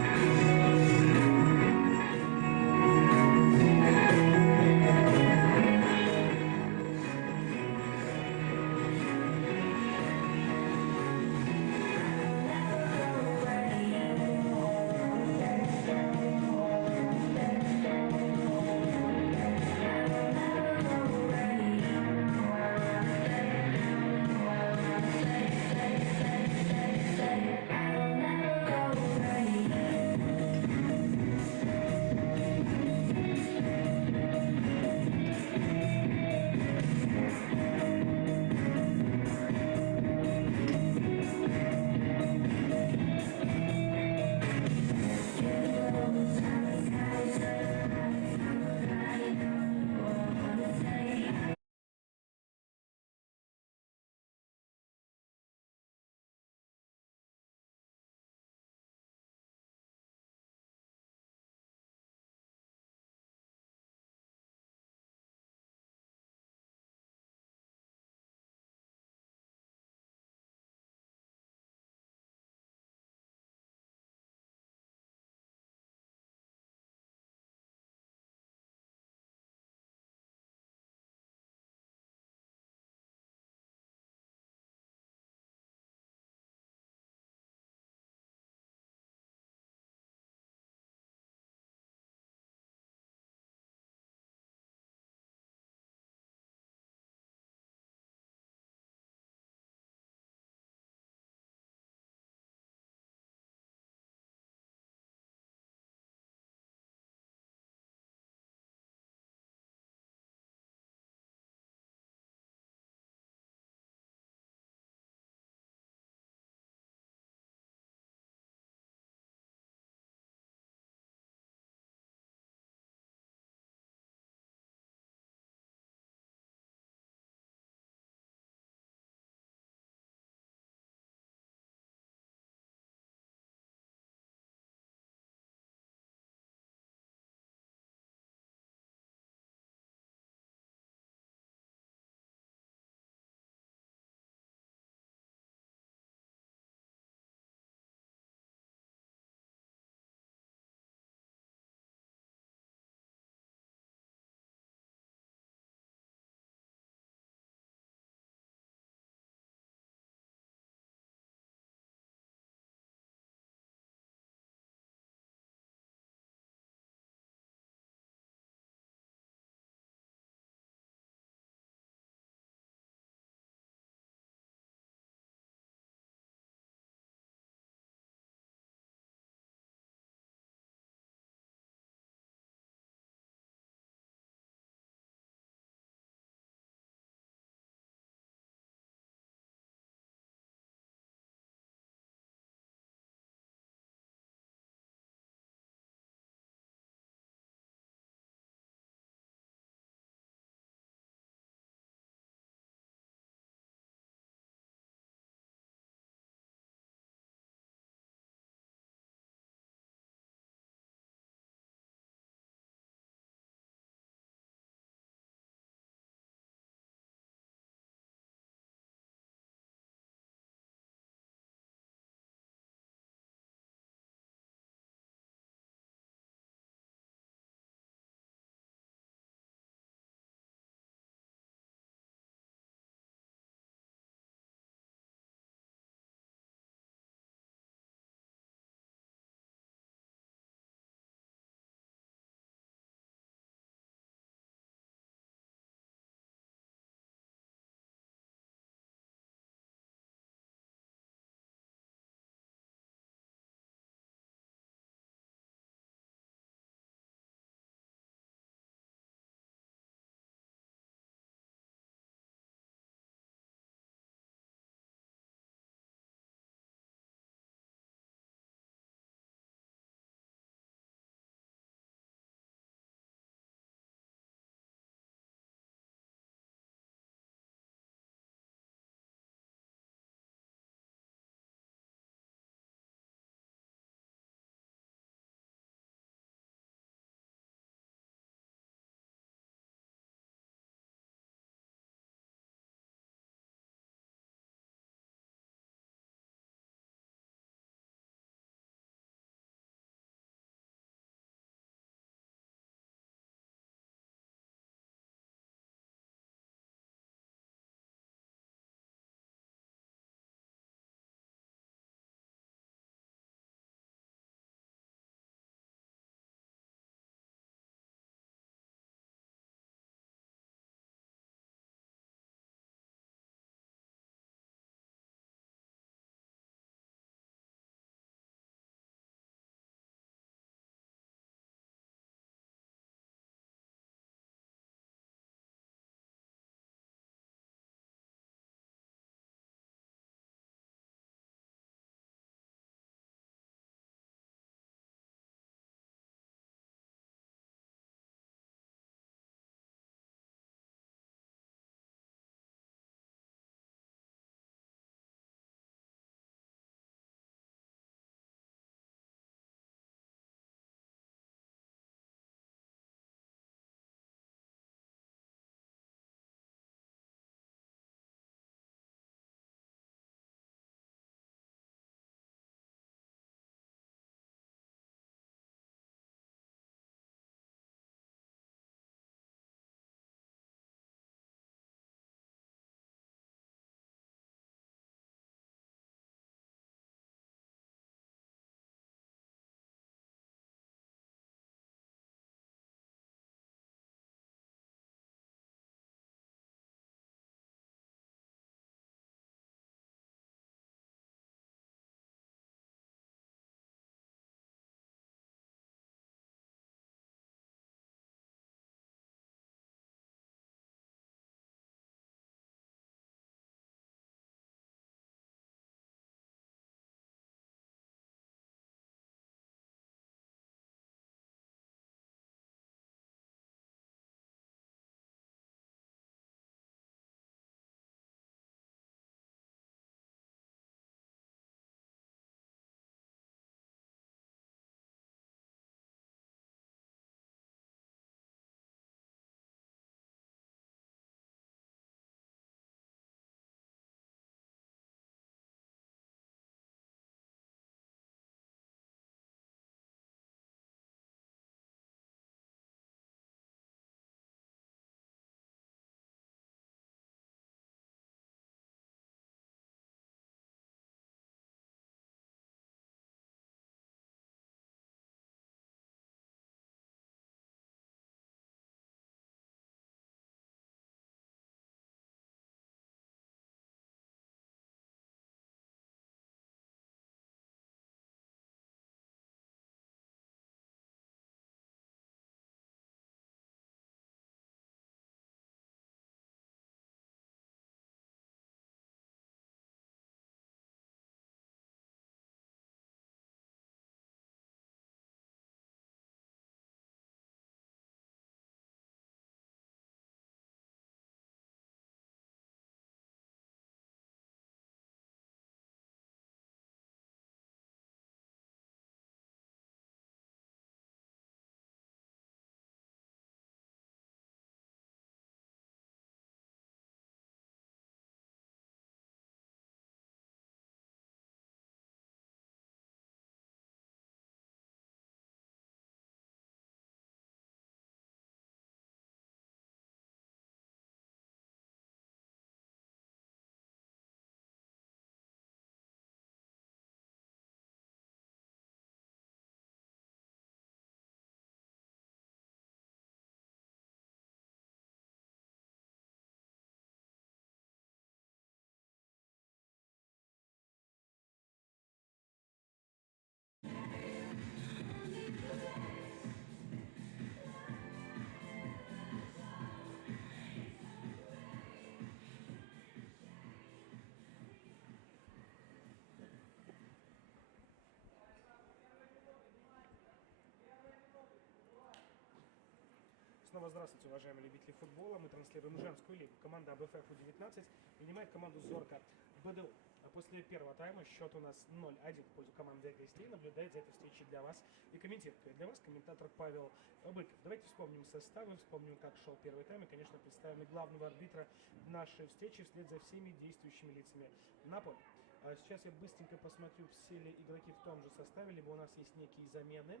Снова здравствуйте, уважаемые любители футбола. Мы транслируем женскую лигу. Команда АБФ У-19 принимает команду Зорка БДУ. А после первого тайма счет у нас 0-1 в пользу команды гостей. Наблюдает за этой встречей для вас и комментирует для вас комментатор Павел Быков. Давайте вспомним составы, вспомним, как шел первый тайм. И, конечно, представим и главного арбитра нашей встречи вслед за всеми действующими лицами на поле. А сейчас я быстренько посмотрю, все ли игроки в том же составе, либо у нас есть некие замены.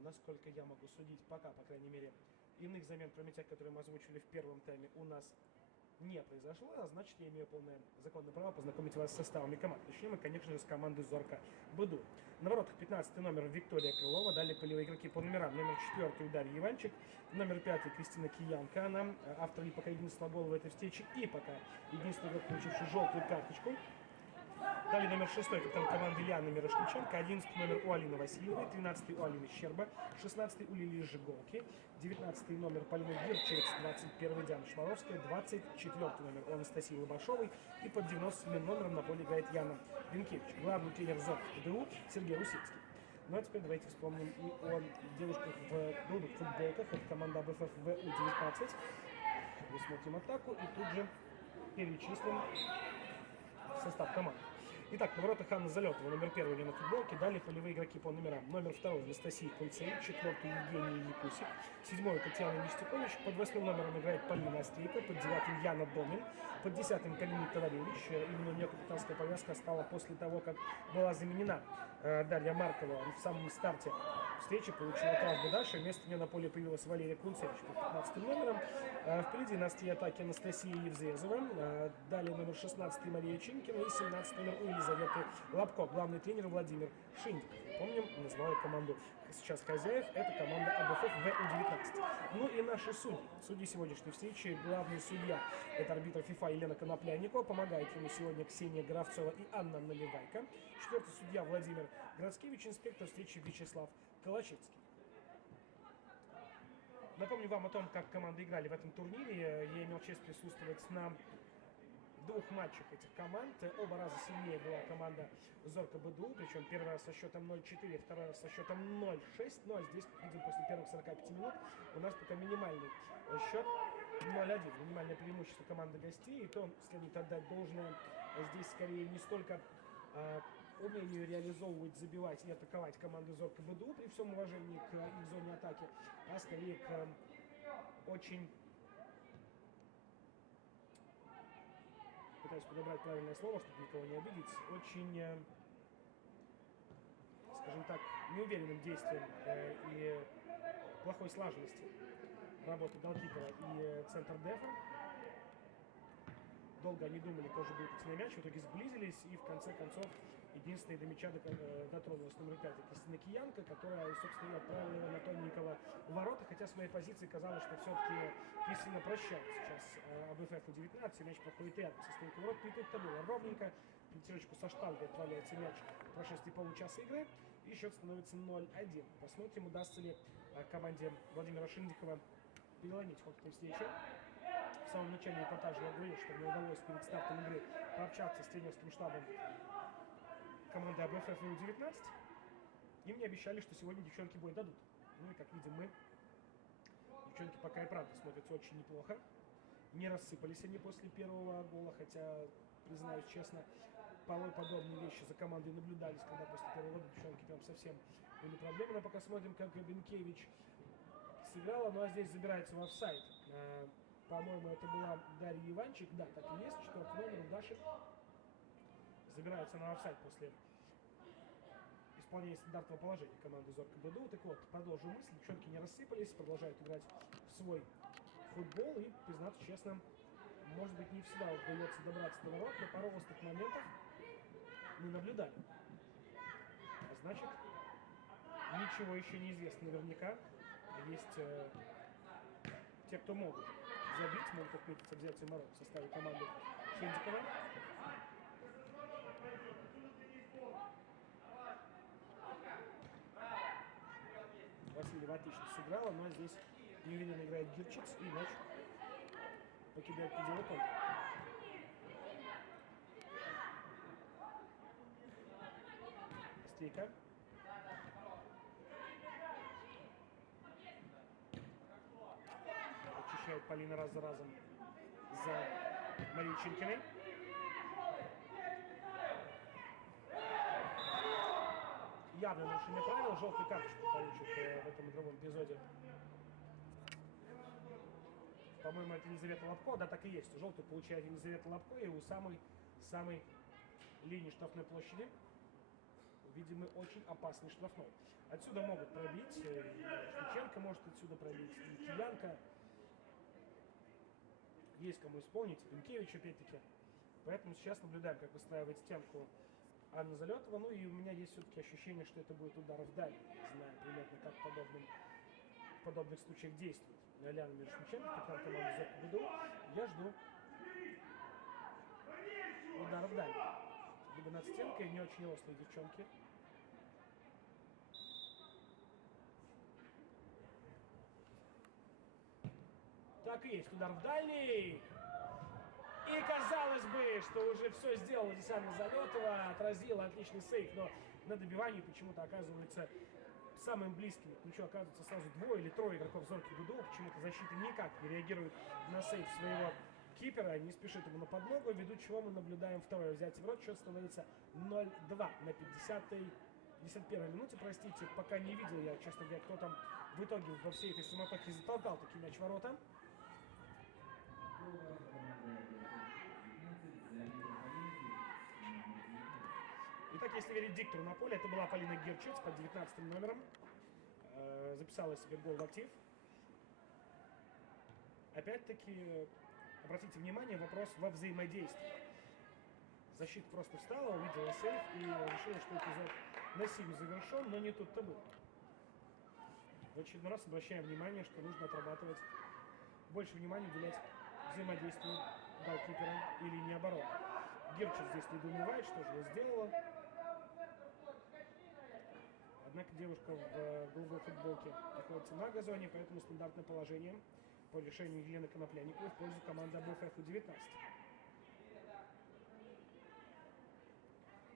Насколько я могу судить, пока, по крайней мере, иных замен, кроме тех, которые мы озвучили в первом тайме, у нас не произошло, а значит, я имею полное законное право познакомить вас с составами команд. Начнем мы, конечно же, с команды Зорка БДУ. На воротах 15 номер Виктория Крылова, далее полевые игроки по номерам. Номер 4 Дарья Иванчик, номер 5 Кристина Киянка, она автор пока единственного гола в этой встрече и пока единственный игрок, получивший желтую карточку. Далее номер 6 капитан команды Яна Мирошниченко, 11 номер у Алины Васильевой, 13 у Алины Щерба, 16 у Лилии Жиголки, 19 номер Полевой Гирчевец, 21 Диана Шмаровская, 24 номер у Анастасии Лобашовой и под 90 номером на поле играет Яна Винкевич. Главный тренер ЗОК БДУ Сергей Русицкий. Ну а теперь давайте вспомним и о девушках в голубых футболках. Это команда АБФ ВУ-19. Мы смотрим атаку и тут же перечислим состав команды. Итак, на воротах Анна Залетова, номер 1 на футболке. Далее полевые игроки по номерам. Номер 2 Анастасия Кунцей, 4 Евгений Якусик, 7 Татьяна Нестякович, под 8 номером играет Полина Острейко, под 9 Яна Домин, под 10 Калинита Товаревич. Именно у нее капитанская повязка стала после того, как была заменена Дарья Маркова в самом старте встречи, получила травму Даша. Вместо нее на поле появилась Валерия Кунцевич под 15 номером. Впереди на острие атаки Анастасия Евзезова. Далее номер 16 Мария Чинкина и 17 номер у Елизаветы Лобко. Главный тренер Владимир Шиндик. Помним, называю команду сейчас хозяев. Это команда АБФ ВУ-19. Ну и наши судьи. Судьи сегодняшней встречи. Главный судья — это арбитр ФИФА Елена Конопляникова. Помогает ему сегодня Ксения Горовцова и Анна Наливайко. Четвертый судья Владимир Грацкевич. Инспектор встречи Вячеслав Колочевский. Напомню вам о том, как команды играли в этом турнире. Я имел честь присутствовать на двух матчах этих команд. Оба раза сильнее была команда Зорка БДУ, причем первый раз со счетом 0-4, второй раз со счетом 0-6. Ну а здесь, как видим, после первых 45 минут у нас пока минимальный счет 0-1. Минимальное преимущество команды гостей. И то следует отдать должное здесь скорее не столько умению реализовывать, забивать и атаковать команду Зорка БДУ при всем уважении к их зоне атаки, а скорее к очень... Пытаюсь подобрать правильное слово, чтобы никого не обидеть. Очень, скажем так, неуверенным действием и плохой слаженности работы голкипера и центр-дефа. Долго они думали, тоже будет идти на мяч, в итоге сблизились, и в конце концов единственной до мяча дотронулась номер 5 Кристина Киянка, которая, собственно, отправила его на тоненького ворота, хотя с моей позиции казалось, что все-таки Кристина прощает сейчас АБФ У-19, мяч проходит рядом со стойкой ворот, и тут-то было ровненько, пятерочку со штангой отправляется мяч в прошествии получаса игры, и счет становится 0-1. Посмотрим, удастся ли команде Владимира Шиндикова переломить ход этой встречи. В самом начале репортажа я говорил, что мне удалось перед стартом игры пообщаться с тренерским штабом команды АБФ УУ-19. И мне обещали, что сегодня девчонки бой дадут. Ну и, как видим, девчонки пока и правда смотрятся очень неплохо. Не рассыпались они после первого гола, хотя, признаюсь честно, порой подобные вещи за командой наблюдались, когда после первого гола девчонки прям совсем были проблемы. Но пока смотрим, как Гребенкевич сыграла, ну а здесь забирается в офсайд. По-моему, это была Дарья Иванчик. Да, так и есть. 4-й номер у Даши. Забирается на офсайд после исполнения стандартного положения команды Зорка БДУ. Так вот, продолжу мысль. Девчонки не рассыпались, продолжают играть в свой футбол. И, признаться честно, может быть, не всегда удается добраться до ворот, но пару острых моментов мы наблюдали. А значит, ничего еще не известно наверняка. Есть те, кто могут забить, могут отметиться взятие ворот в составе команды Шиндикова. Васильева отлично сыграла, но здесь неуверенно играет Гирчиц, и мяч покидает пределы поля. Стейка. отмечает Полина раз за разом за Марией Чинкиной. Явное нарушение правил, желтую карточку получит в этом игровом эпизоде. По-моему, это Елизавета Лобко, да, так и есть. Желтую получает Елизавета Лобко, и у самой линии штрафной площади видимый очень опасный штрафной. Отсюда могут пробить, Шевченко может отсюда пробить, и Киянка. Есть кому исполнить, Пинкевич опять-таки. Поэтому сейчас наблюдаем, как выстраивает стенку Анна Залетова. Ну и у меня есть все-таки ощущение, что это будет удар вдаль. Не знаю примерно, как в подобных случаях действует Ляна Мирошниченко, капитан команды «Зорко БДУ». Я жду удар вдаль. Либо над стенкой, не очень рослые девчонки. Так и есть, удар в дальний. И казалось бы, что уже все сделала здесь Анна Залетова, отразила отличный сейф, но на добивании почему-то оказывается самым близким к мячу оказывается сразу двое или трое игроков «Зорки БДУ». Почему-то защита никак не реагирует на сейф своего кипера, не спешит ему на подногу, ввиду чего мы наблюдаем второе взятие в рот. Счет становится 0-2 на 51-й минуте. Простите, пока не видел я, честно говоря, кто там в итоге во всей этой суматохе затолкал таки мяч в ворота. Итак, если верить диктору на поле, это была Полина Герчиц под 19 номером. Записала себе гол в актив. Опять-таки, обратите внимание, вопрос во взаимодействии. Защита просто встала, увидела сейф и решила, что эпизод на силу завершен, но не тут-то было. В очередной раз обращаем внимание, что нужно отрабатывать, больше внимания уделять взаимодействию голкипера и линии обороны. Герчиц здесь недоумевает, что же я сделала. Однако девушка в голубой футболке находится на газоне, поэтому стандартное положение по решению Елены Конопляниковой в пользу команды АБФ У-19.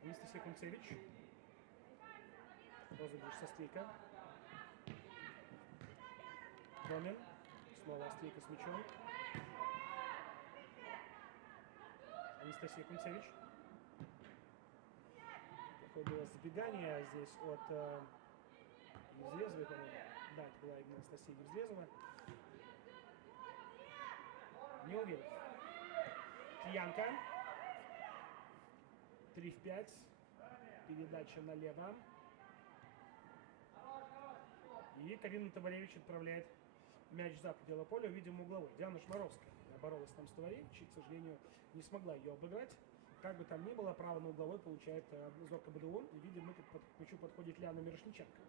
Анастасия Кунцевич. Розыгрыш со стейка. Домин. Снова стейка с мячом. Анастасия Кунцевич. Какое было забегание здесь от Евзлезовой, по-моему. Да, это была именно Анастасия Евзлезова. Не уверен. Киянка. 3 в 5. Передача налево. И Карина Табаревич отправляет мяч за пределы поля, видимо, угловой. Диана Шмаровская боролась там с Табаревичем, к сожалению, не смогла ее обыграть. Как бы там ни было, право на угловой получает Зорко БДУ. И видим, как к мячу подходит Ляна Мирошниченко.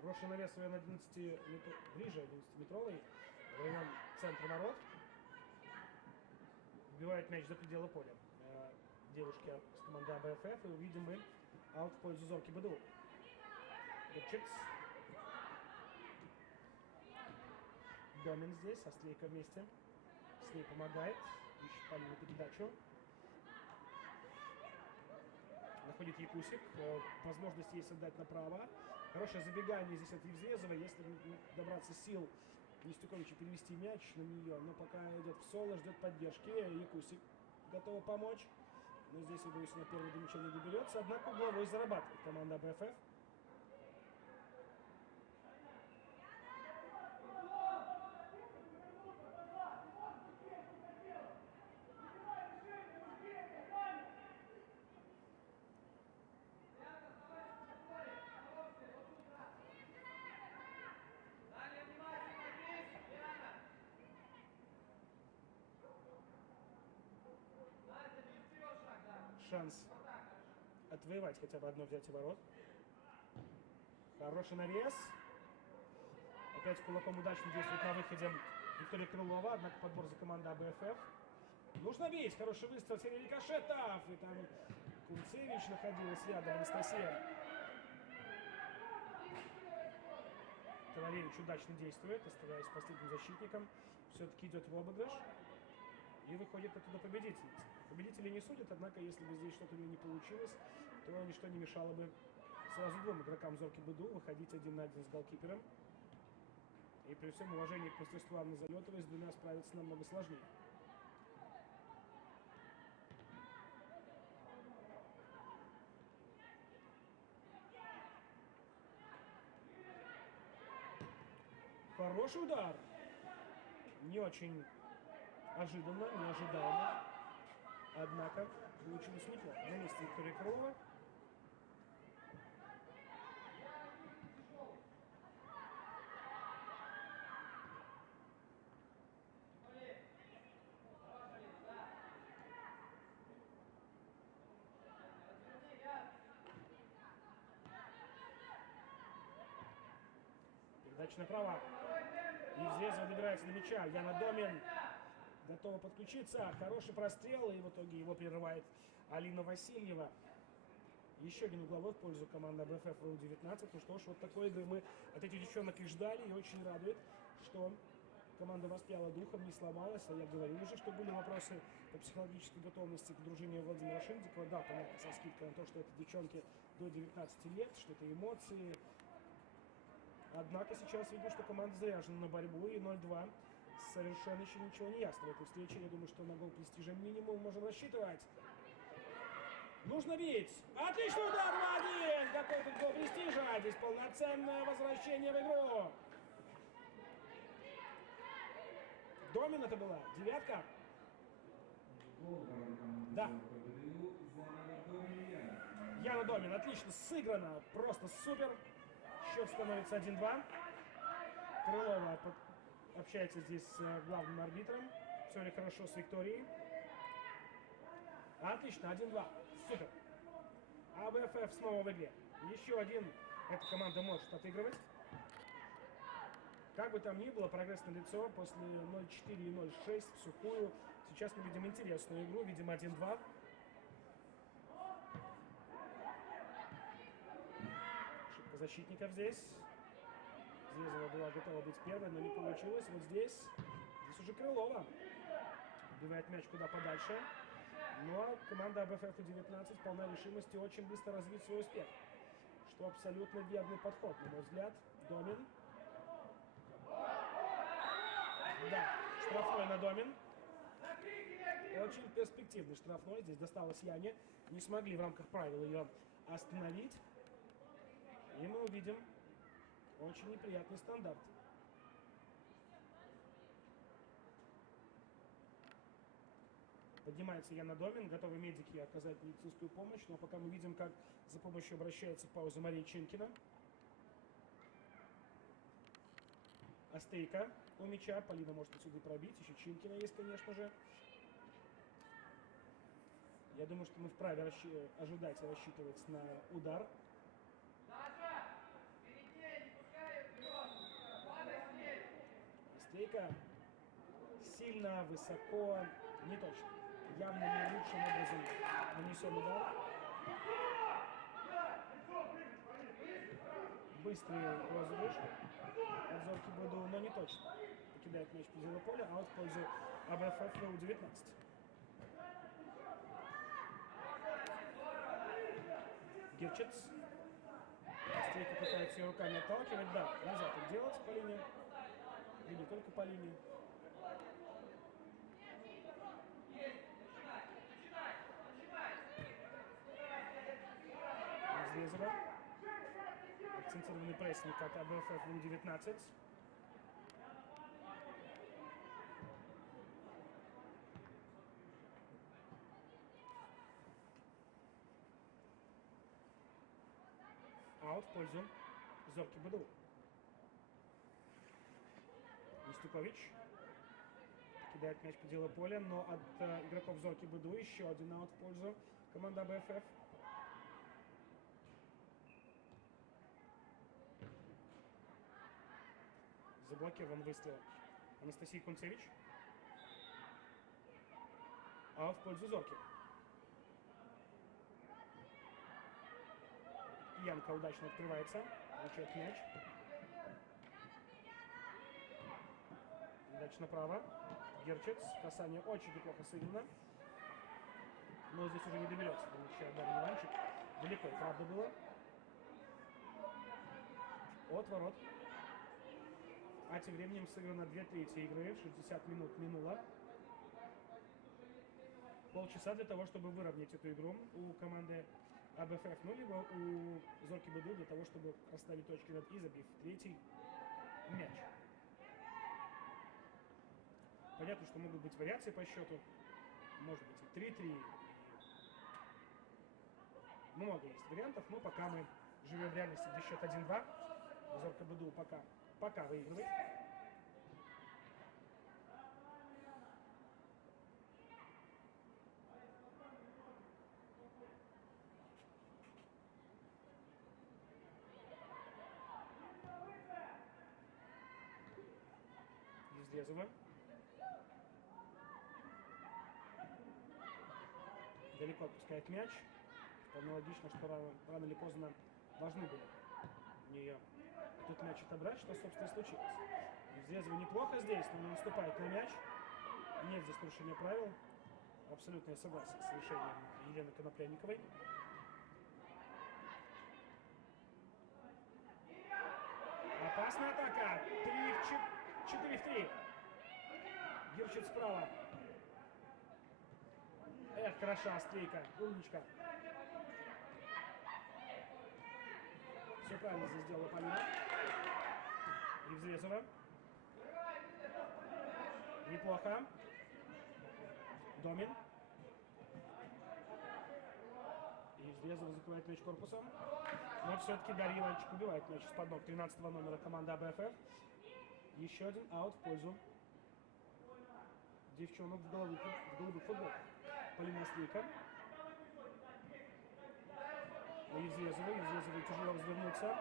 Хороший навес на 11 ближе 11-метровый в район центра ворот. Вбивает мяч за пределы поля. Девушки с команды АБФ. И увидим мы аут в пользу Зорки БДУ. Герчиц. Домин здесь, со Слейко вместе. С ней помогает. Ищет Полину передачу. Находит Якусик. Возможность есть отдать направо. Хорошее забегание здесь от Евзлезова. Если добраться сил Нестюковича перевести мяч на нее, но пока идет в соло, ждет поддержки. Якусик готова помочь. Но здесь, я боюсь, на первый до мяча не доберется. Однако угловой зарабатывает команда АБФ. Шанс отвоевать хотя бы одно взятие ворот. Хороший навес. Опять кулаком удачно действует на выходе Виктория Крылова, однако подбор за командой АБФ. Нужно бить. Хороший выстрел, серия рикошетов. И там Кунцевич находилась рядом, Анастасия. Ковалевич удачно действует, оставаясь последним защитником. Все-таки идет в обыгрыш. И выходит оттуда победительница. Победители не судят, однако, если бы здесь что-то у нее не получилось, то ничто не мешало бы сразу двум игрокам Зорки БДУ выходить 1 на 1 с голкипером. И при всем уважении к мастерству Анны Залетовой с двумя справиться намного сложнее. Хороший удар. Не очень ожиданно, неожидаемо. Однако получилось неплохо. На месте Виктория Крылова. Передача направо. И Взрезова добирается до мяча. Яна Домин готова подключиться. Хороший прострел. И в итоге его прерывает Алина Васильева. Еще один угловой в пользу команды АБФФ РУ-19. Ну что ж, вот такой игры мы от этих девчонок и ждали. И очень радует, что команда воспряла духом, не сломалась. А я говорил уже, что были вопросы по психологической готовности к дружине Владимира Шиндикова. Да, понятно, со скидкой на то, что это девчонки до 19 лет, что это эмоции. Однако сейчас видно, что команда заряжена на борьбу, и 0-2. Совершенно еще ничего не ясно в этой встрече. Я думаю, что на гол Престижа минимум можем рассчитывать. Нужно бить. Отличный удар 2-1. Какой тут гол Престижа. Здесь полноценное возвращение в игру. Домин это была. Девятка. Да. Яна Домин. Отлично сыграно. Просто супер. Счет становится 1-2. Крылова общается здесь с главным арбитром. Все ли хорошо с Викторией. Отлично, 1-2. Супер. АБФФ снова в игре. Еще один. Эта команда может отыгрывать. Как бы там ни было, прогресс налицо. После 0-4 и 0-6 в сухую. Сейчас мы видим интересную игру. Видим 1-2. Ошибка защитников здесь. Взрезова была готова быть первой, но не получилось. Вот здесь. Здесь уже Крылова. Убивает мяч куда подальше. Но команда АБФФ 19 полна решимости очень быстро развить свой успех. Что абсолютно верный подход, на мой взгляд. Домин. Да, штрафной на Домин. Очень перспективный штрафной. Здесь досталось Яне. Не смогли в рамках правил ее остановить. И мы увидим очень неприятный стандарт. Поднимается Яна Домин, готовы медики оказать медицинскую помощь, но пока мы видим, как за помощью обращается в паузу Мария Чинкина. Остейка у мяча, Полина может отсюда пробить, еще Чинкина есть, конечно же. Я думаю, что мы вправе ожидать и рассчитывать на удар. Остейка сильно, высоко, не точно. Явно не лучшим образом нанесен удар. Быстрый розыгрыш от Зорки БДУ, но не точно. Покидает мяч по делу поля, а вот в пользу АБФФ РУ-19. Гирчиц. Стейка пытается ее руками отталкивать. Да, нельзя так делать по линии. И не только по линии. Взрезова. Акцентированный прессинг от АБФФ РУ-19. Аут в пользу Зорки БДУ. Устюкович кидает мяч по делу поля, но от игроков Зорки БДУ еще один аут в пользу команды АБФФ. Заблокирован выстрел Анастасии Кунцевич. Аут в пользу Зорки. Янка удачно открывается. Получает мяч. Передача направо. Герчец. Касание очень неплохо сыграно. Но здесь уже не доберется до мяча Дарья Иванчик. Далеко, правда, было. От ворот. А тем временем сыграно 2/3 игры. 60 минут минуло. Полчаса для того, чтобы выровнять эту игру у команды АБФФ, ну либо у Зорки БДУ для того, чтобы расставить точки над «и», забив третий мяч. Понятно, что могут быть вариации по счету. Может быть и 3-3. Много есть вариантов, но пока мы живем в реальности, где счет 1-2. Зорка БДУ пока выигрывает. Излезова. Далеко отпускает мяч. Вполне логично, что рано или поздно должны были у нее тут мяч отобрать, что, собственно, и случилось. Излезова неплохо здесь, но не наступает на мяч. Нет здесь нарушения правил. Абсолютно я согласен с решением Елены Конопляниковой. Опасная атака. 4-3. Герчит справа. Эх, хороша стрейка. Умничка. Все правильно здесь сделала Полина. Евзрезова. Неплохо. Домин. Евзрезова закрывает мяч корпусом. Но все-таки Дарья Иванчик убивает мяч из-под ног 13 номера команды АБФФ. Еще один аут в пользу девчонок в голубых футболках. Полина Стрейка. Евзрезова тяжело развернуться.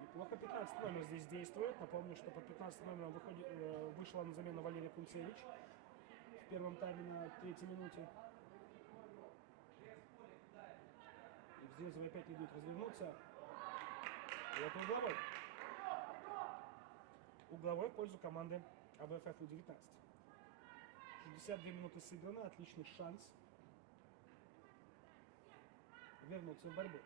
Неплохо 15 номер здесь действует. Напомню, что под 15 номером вышла на замену Валерия Кунцевич в первом тайме на 3-й минуте. Евзрезова опять не дают развернуться. И это угловой. Угловой в пользу команды АБФФ У-19. 62 минуты сыграно. Отличный шанс вернуться в борьбу.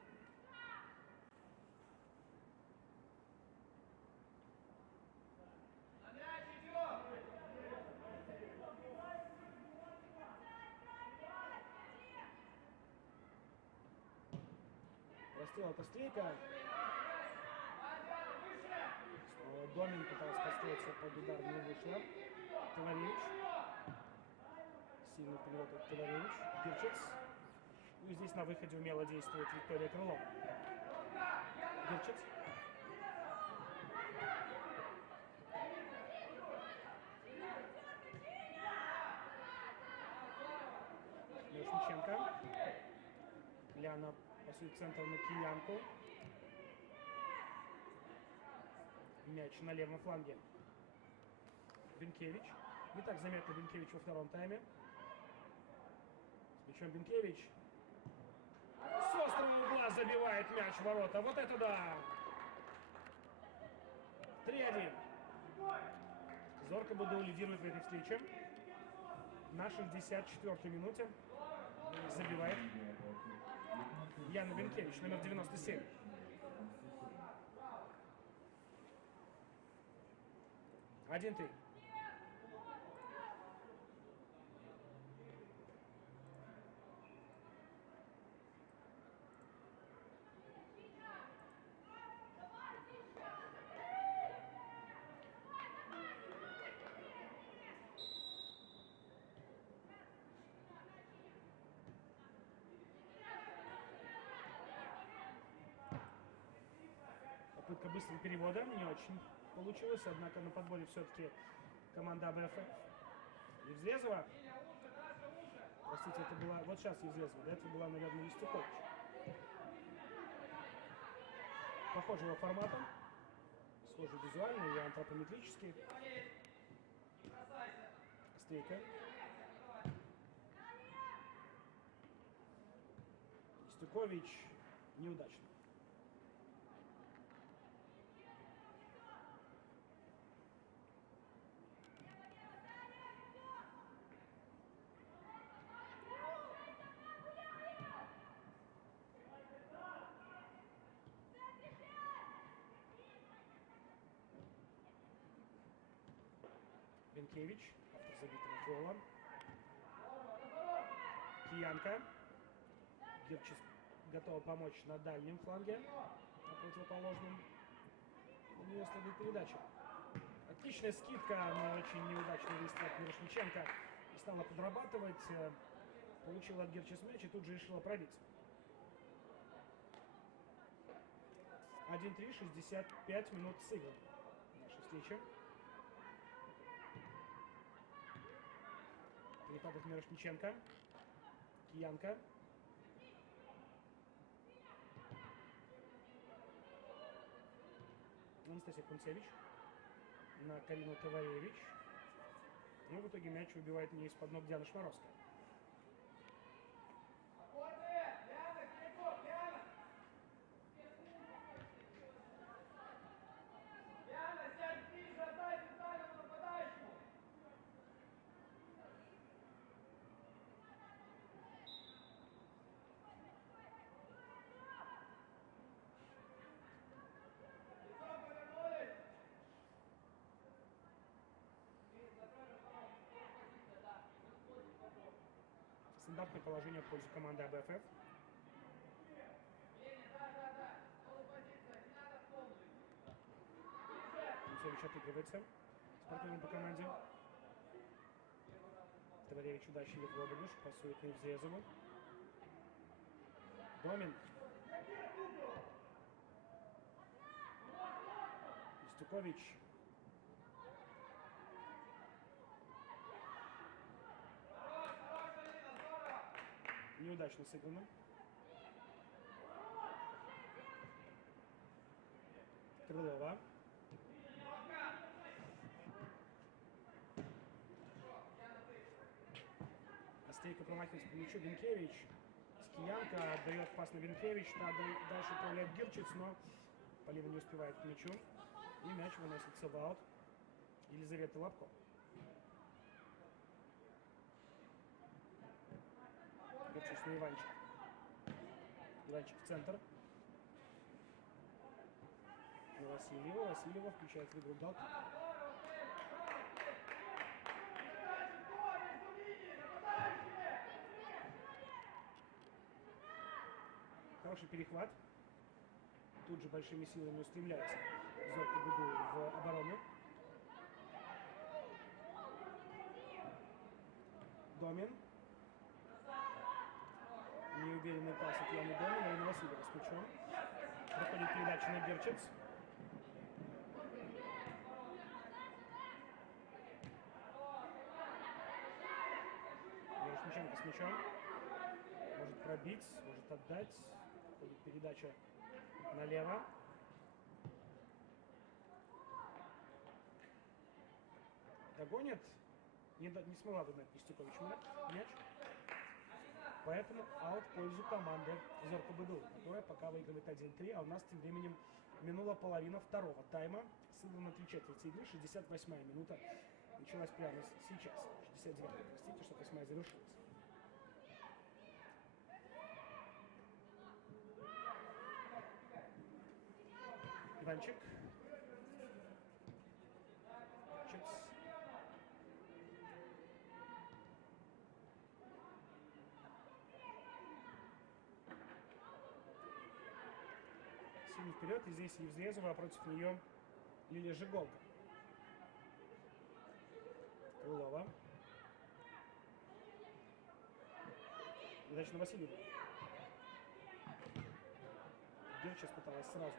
Прострел от Острейка. Домин пытался подстроиться под удар, не вышло. Товаревич. Сильный перевод от Товаревич. Герчец. Ну и здесь на выходе умело действует Виктория Крылова. Герчец. Мирошниченко. Ляна пасует центр на Киянку. Мяч на левом фланге. Бенкевич. Не так заметно Бенкевич во втором тайме. С мячом Бенкевич. С острого угла забивает мяч в ворота. Вот это да! 3-1. Зорка БДУ лидирует в этой встрече. На 64-й минуте забивает Яна Бенкевич, номер 97. Один ты. Попытка быстрого перевода не очень получилась, однако на подборе все-таки команда АБФФ. Евзрезова. Простите, это была... Вот сейчас Евзрезова. До этого была, наверное, Юстюкович. Похожего формата. Схожий визуально и антропометрически. Стрейка. Юстюкович неудачно. Бенкевич, автор забитого гола. Киянка. Гирчис готова помочь на дальнем фланге, на противоположном. У нее следует передача. Отличная скидка, но очень неудачный выстрел от Мирошниченко. Стала подрабатывать, получила от Гирчис мяч и тут же решила пробить. 1-3, 65 минут сыграно наша встреча. Переход от Мирошниченко. Киянка. Анастасия Кунцевич на Карину Товаревич. Но в итоге мяч выбивает мне из-под ног Диана Шмаровская. Стандартное положение в пользу команды АБФФ. Кунцевич отыгрывается с партнером по команде. Товаревич удачный в обыгрыш, пасует на Евзезову. Домин. Истюкович. Неудачно сыграно. Крылова. Остейка промахивается по мячу. Бенкевич. Скиянка отдает пас на Бенкевич. Дальше управляет Гирчиц, но Полина не успевает к мячу. И мяч выносится в аут. Елизавета Лобко. Гирчиц на Иванчик. Иванчик в центр. На Васильева. Васильева включает в игру Галки. Хороший перехват. Тут же большими силами устремляется Зорко Быдуев в оборону. Домин. Неуверенный пас от Яны Домина и на Васильева с мячом. Проходит передача на Гирчиц. Мирошниченко с мячом. Может пробить, может отдать. Проходит передача налево. Догонит. Не смогла догнать Истюкович мяч. Поэтому аут в пользу команды Зорко Быдуева, которая пока выигрывает 1-3, а у нас тем временем минула половина второго тайма. Сыграно 3 четверти игры, 68-я минута началась прямо сейчас. 69-я, простите, 68-я завершилась. Иванчик. Чикс. Сильно вперед, и здесь Евзезова, а против нее Лилия Жиголка. Крылова. Передача на Васильева. Гирчис пыталась сразу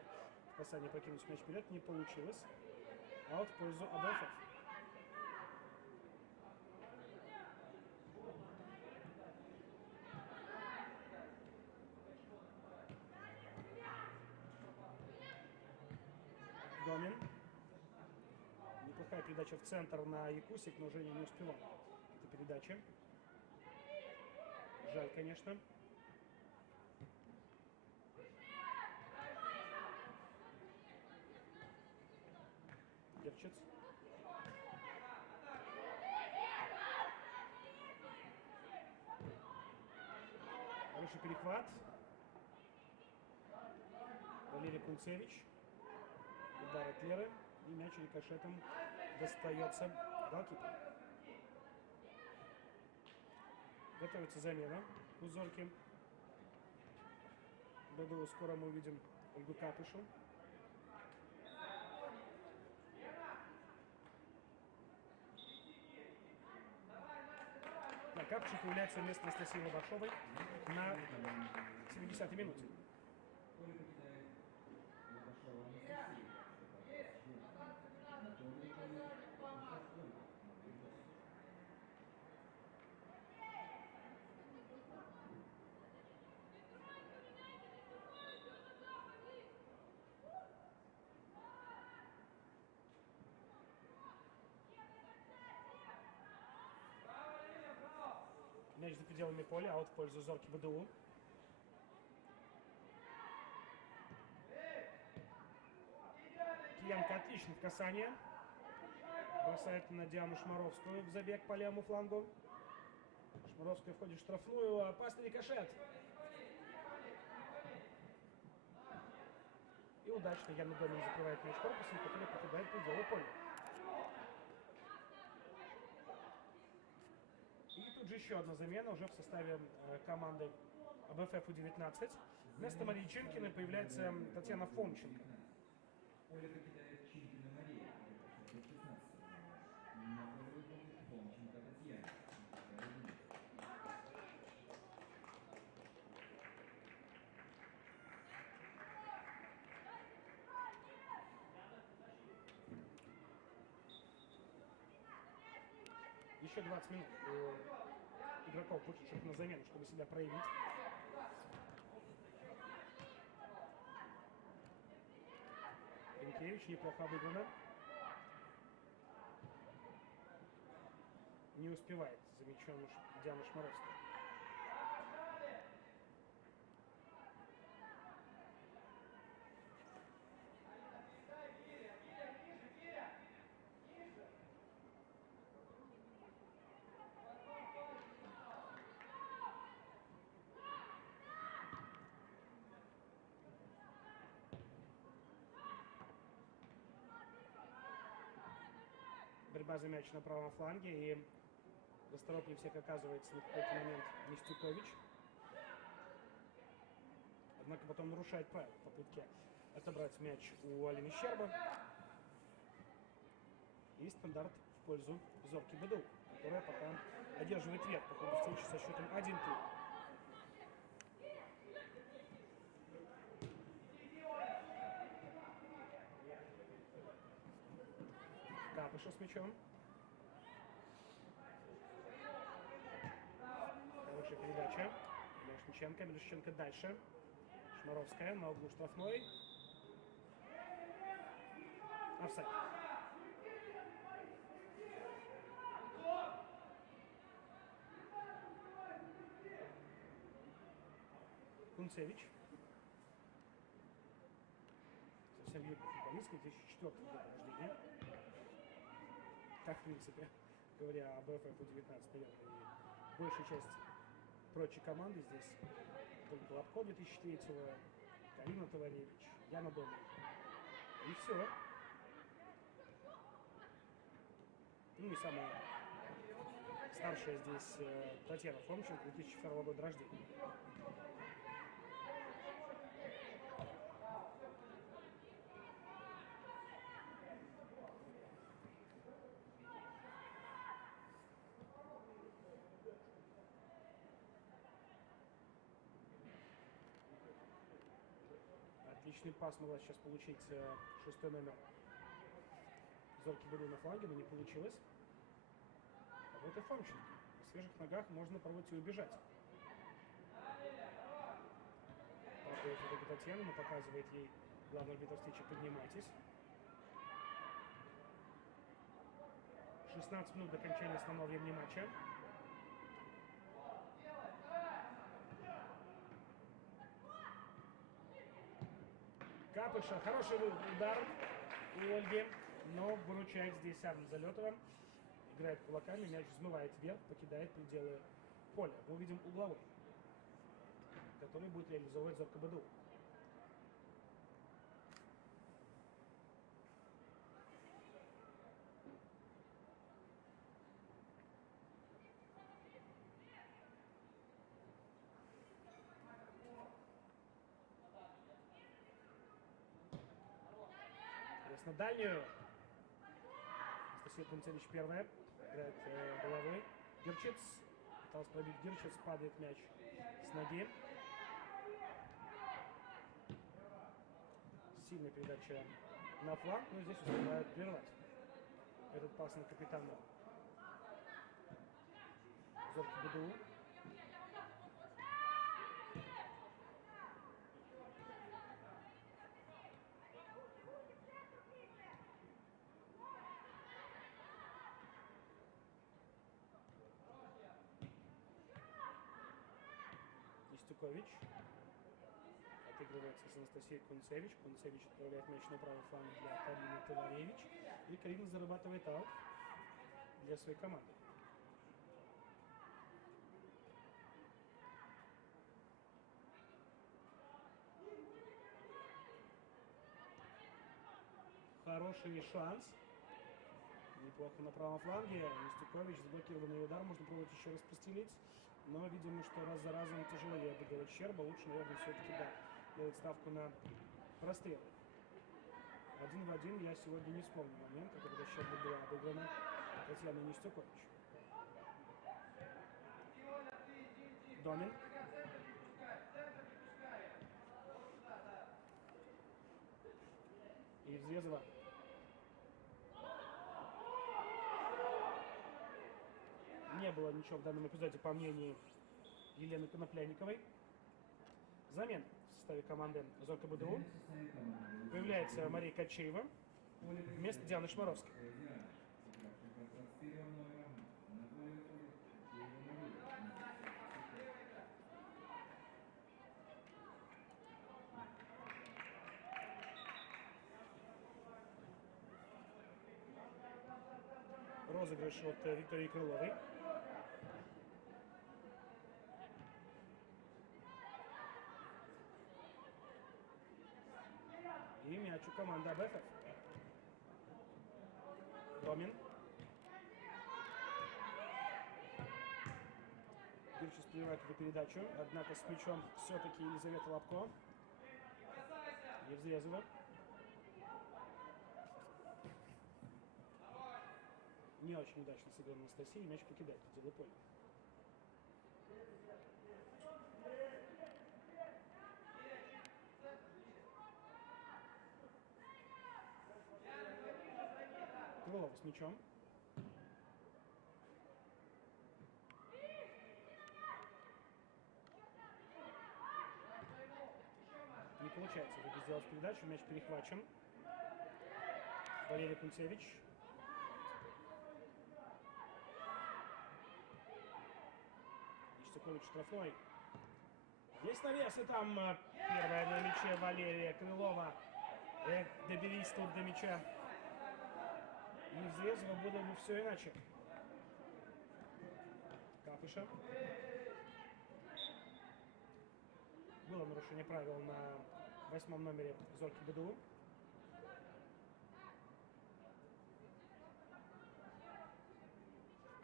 в касании покинуть мяч вперед, не получилось. Аут в пользу АБФФ. Домин. Неплохая передача в центр на Якусик, но Женя не успевал. Это передача. Жаль, конечно. Гирчиц. Хороший перехват. Валерий Кунцевич. Удар от Леры. И мяч рикошетом достается голкипер. Готовится замена у Зорки. БДУ скоро мы увидим Ольгу Капышу. Да, Капыша появляется вместо Анастасии Лобашовой на 70-й минуте. Поле покидает Лобашова Анастасия. Мяч за пределами поля, аут в пользу Зорки БДУ. Киянка отлично в касании. Бросает на Диану Шмаровскую в забег по левому флангу. Шмаровская входит в штрафную. Опасный рикошет. И удачно Яна Домин закрывает мяч корпусом, который попадает в пределы поля. И тут же еще одна замена уже в составе команды АБФ У-19. Вместо Марии Ченкиной появляется Татьяна Фомченко. Поле покидает Ченкина Мария. 16. На поле выходит Фомченко Татьяна. Еще 20 минут у игроков, вышедших на замену, чтобы себя проявить. Ренкевич неплохо обыграна. Не успевает за мячом Диана Шмаровская. Борьба за мяч на правом фланге, и расторопнее всех оказывается на какой-то момент Нестюкович. Однако потом нарушает правила в попытке отобрать мяч у Алины Щерба. И стандарт в пользу Зорки БДУ, которая пока одерживает верх по ходу встречи со счетом 1-3. Капыша с мячом. Хорошая передача. Мирошниченко. Мирошниченко дальше. Шмаровская на углу штрафной. Офсайд. Кунцевич. Совсем юный футболист, 2004 года рождения. Как, в принципе, говоря об АБФ У-19, наверное, и большая часть прочей команды здесь. Только Голубко 2003-го, Карина Товаревич, Яна Домин. И все. Ну и самая старшая здесь Татьяна Фомченко, 2002 года рождения. Отличный пас могла сейчас получить шестой номер Зорки БДУ на фланге, но не получилось. А вот и Фомченко. На свежих ногах можно пробовать и убежать. Подходит это Татьяна, но показывает ей главный арбитр встречи: поднимайтесь. 16 минут до окончания основного времени матча. Капыша. Хороший удар у Ольги, но выручает здесь Арна Залетова. Играет кулаками, мяч взмывает вверх, покидает пределы поля. Мы увидим угловой, который будет реализовывать Зорка БДУ. на дальнюю. Анастасия Кунцевич первая. Играет головой. Гирчиц. Пытался пробить Гирчиц. Падает мяч с ноги. Сильная передача на фланг, но здесь успевают прервать этот пас на капитана Зорки БДУ. Истюкович отыгрывается с Анастасией Кунцевич. Кунцевич отправляет мяч на правый фланг для Карины Товаревич. И Карина зарабатывает аут для своей команды. Хороший шанс. Неплохо на правом фланге. Истюкович, заблокированный удар. Можно пробовать еще раз постелить. Но, видимо, что раз за разом тяжелее обыгрывать Щерба. Лучше, наверное, все-таки, да, делать ставку на прострелы. 1 в 1 я сегодня не вспомню момент, когда Щерба была обыграна Татьяной Нестюкович. Домин. И Взрезова. Не было ничего в данном эпизоде, по мнению Елены Конопляниковой. Замена в составе команды Зорка БДУ. Появляется Мария Качеева вместо Дианы Шмаровской. Розыгрыш от Виктории Крыловой. И мяч у команды АБФ. Домин. Гирчиц принимает эту передачу, однако с мячом все-таки Елизавета Лобко. Евзрезова. Не очень удачно сыграна Анастасия, мяч покидает пределы поля. Крылова с мячом. Не получается в итоге сделать передачу, мяч перехвачен. Валерий Кунцевич. Истюкович штрафной. Есть навес, и там первая на мяче Валерия Крылова. Доберись тут до мяча. И Взрезова было бы все иначе. Капыша. Было нарушение правил на 8-м номере Зорки БДУ. —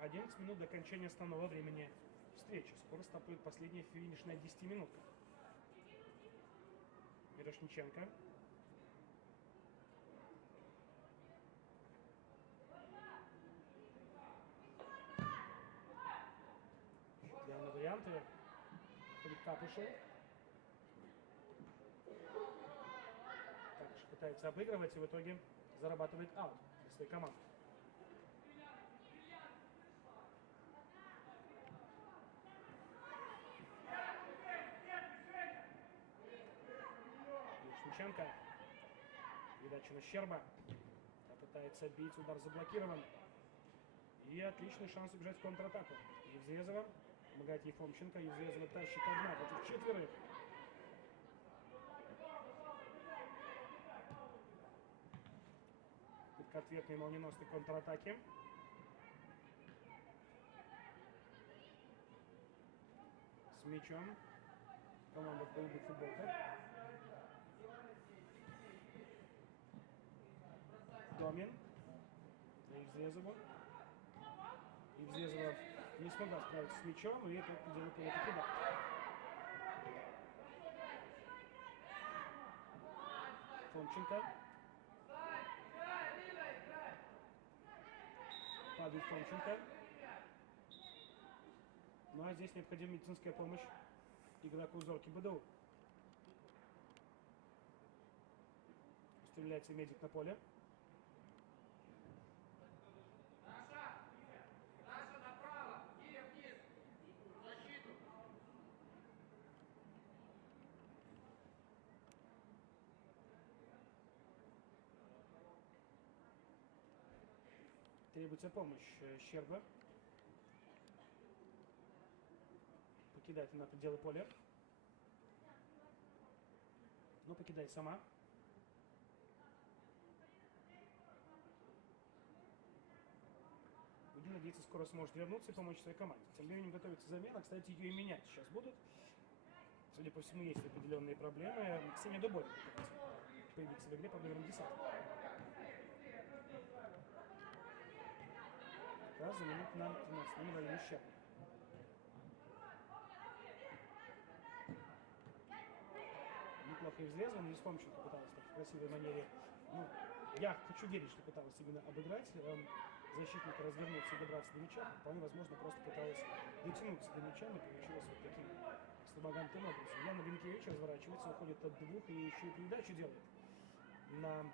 11 минут до окончания основного времени встречи. Скоро стартует последняя финишная 10-минутка. Мирошниченко. Делаем варианты. Ходит Капышев. Капышев пытается обыгрывать и в итоге зарабатывает аут для своей команды. Мирошниченко. Передача на Щерба. Пытается бить, удар заблокирован. И отличный шанс убежать в контратаку. Евзрезова помогает Ефомченко. Евзрезова тащит одна против четверых. К ответной молниеносной контратаке. С мячом. Команда в голубых футболках. Домин. На Евзрезову. Евзрезова не смогла справиться с мячом, и тут делает таки да. Фомченко. Падает Фомченко. Ну а здесь необходима медицинская помощь игроку Зорки БДУ. Стреляется медик на поле. Наша направо, Киря вниз. Защиту. Требуется помощь Щерба. Покидает она пределы поля. Но покидает сама. Будем надеяться, скоро сможет вернуться и помочь своей команде. Тем временем готовится замена. Кстати, ее и менять сейчас будут. Судя по всему, есть определенные проблемы. Ксения Дубой появится в игре под номером 10. Раз заменить на 13 номер Алина Щерба. Неплохо изрезан. Здесь Фомченко пыталась так в красивой манере. Ну, я хочу верить, что пыталась именно обыграть защитника, развернуться и добраться до мяча. Вполне возможно, просто пыталась дотянуться до мяча, но получилось вот таким экстравагантным образом. Яна Бенкевич разворачивается, уходит от двух и еще и передачу делает на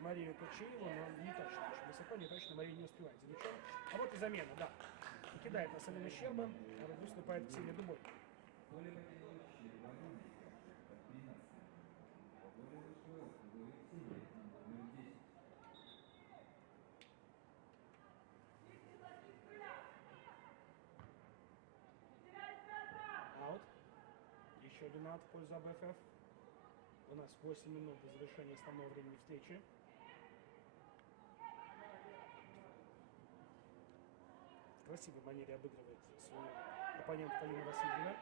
Марию Кочееву, но не точно. Очень высоко, не точно. Мария не успевает за мячом. А вот и замена, да. Покидает нас Алина Щерба, а выступает Ксения Дубой. Поле покинул Щерба под 13. По полю вышел Ксения, номер 10. Аут. Еще один аут в пользу АБФ. У нас 8 минут до завершения основного времени встречи. В красивой манере обыгрывает свою оппонента Полина Васильевна.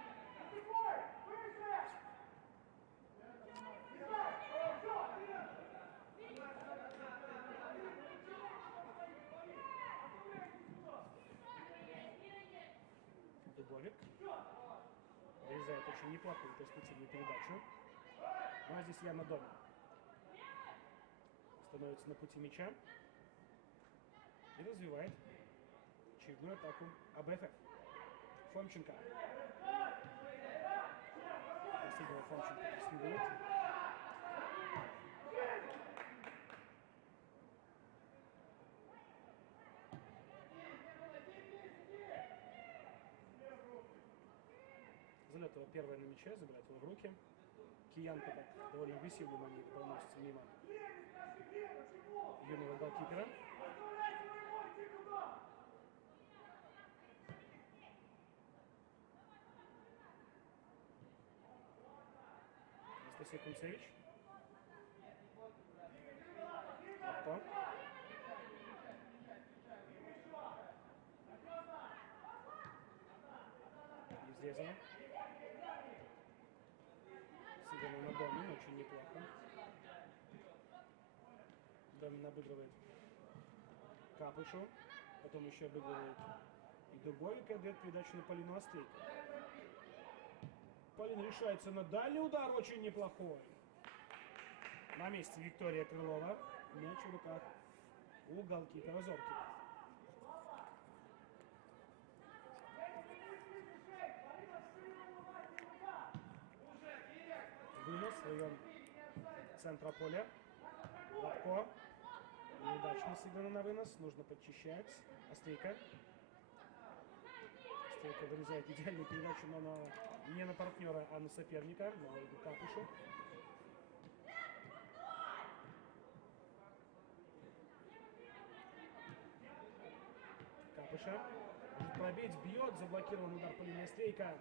Дубовик вырезает очень неплохую перспективную передачу. Ну а здесь Яна Дома становится на пути мяча и развивает очередную атаку АБФ. Фомченко. Последнего Фомченко преследует. Залетова первая на мяче, забирает его в руки. Киянка так довольно агрессивной манере проносится мимо юного голкипера. Анастасия Кунцевич. Опа. Изрезано. Сыграно на Домин, очень неплохо. Домин обыгрывает Капышу, потом еще обыгрывает и Дубовик, и отдает передачу на Полину Острейко. Полина решается на дальний удар, очень неплохой. На месте Виктория Крылова. Мяч в руках у голкипера Зорки. Вынос в район центра поля. Лапко. Неудачно сыграно на вынос. Нужно подчищать. Острейко. Острейко вырезает идеальную передачу, но не на партнера, а на соперника. На Ольгу Капушу. Капыша. Может пробить, бьет. Заблокирован удар по линии Острейко.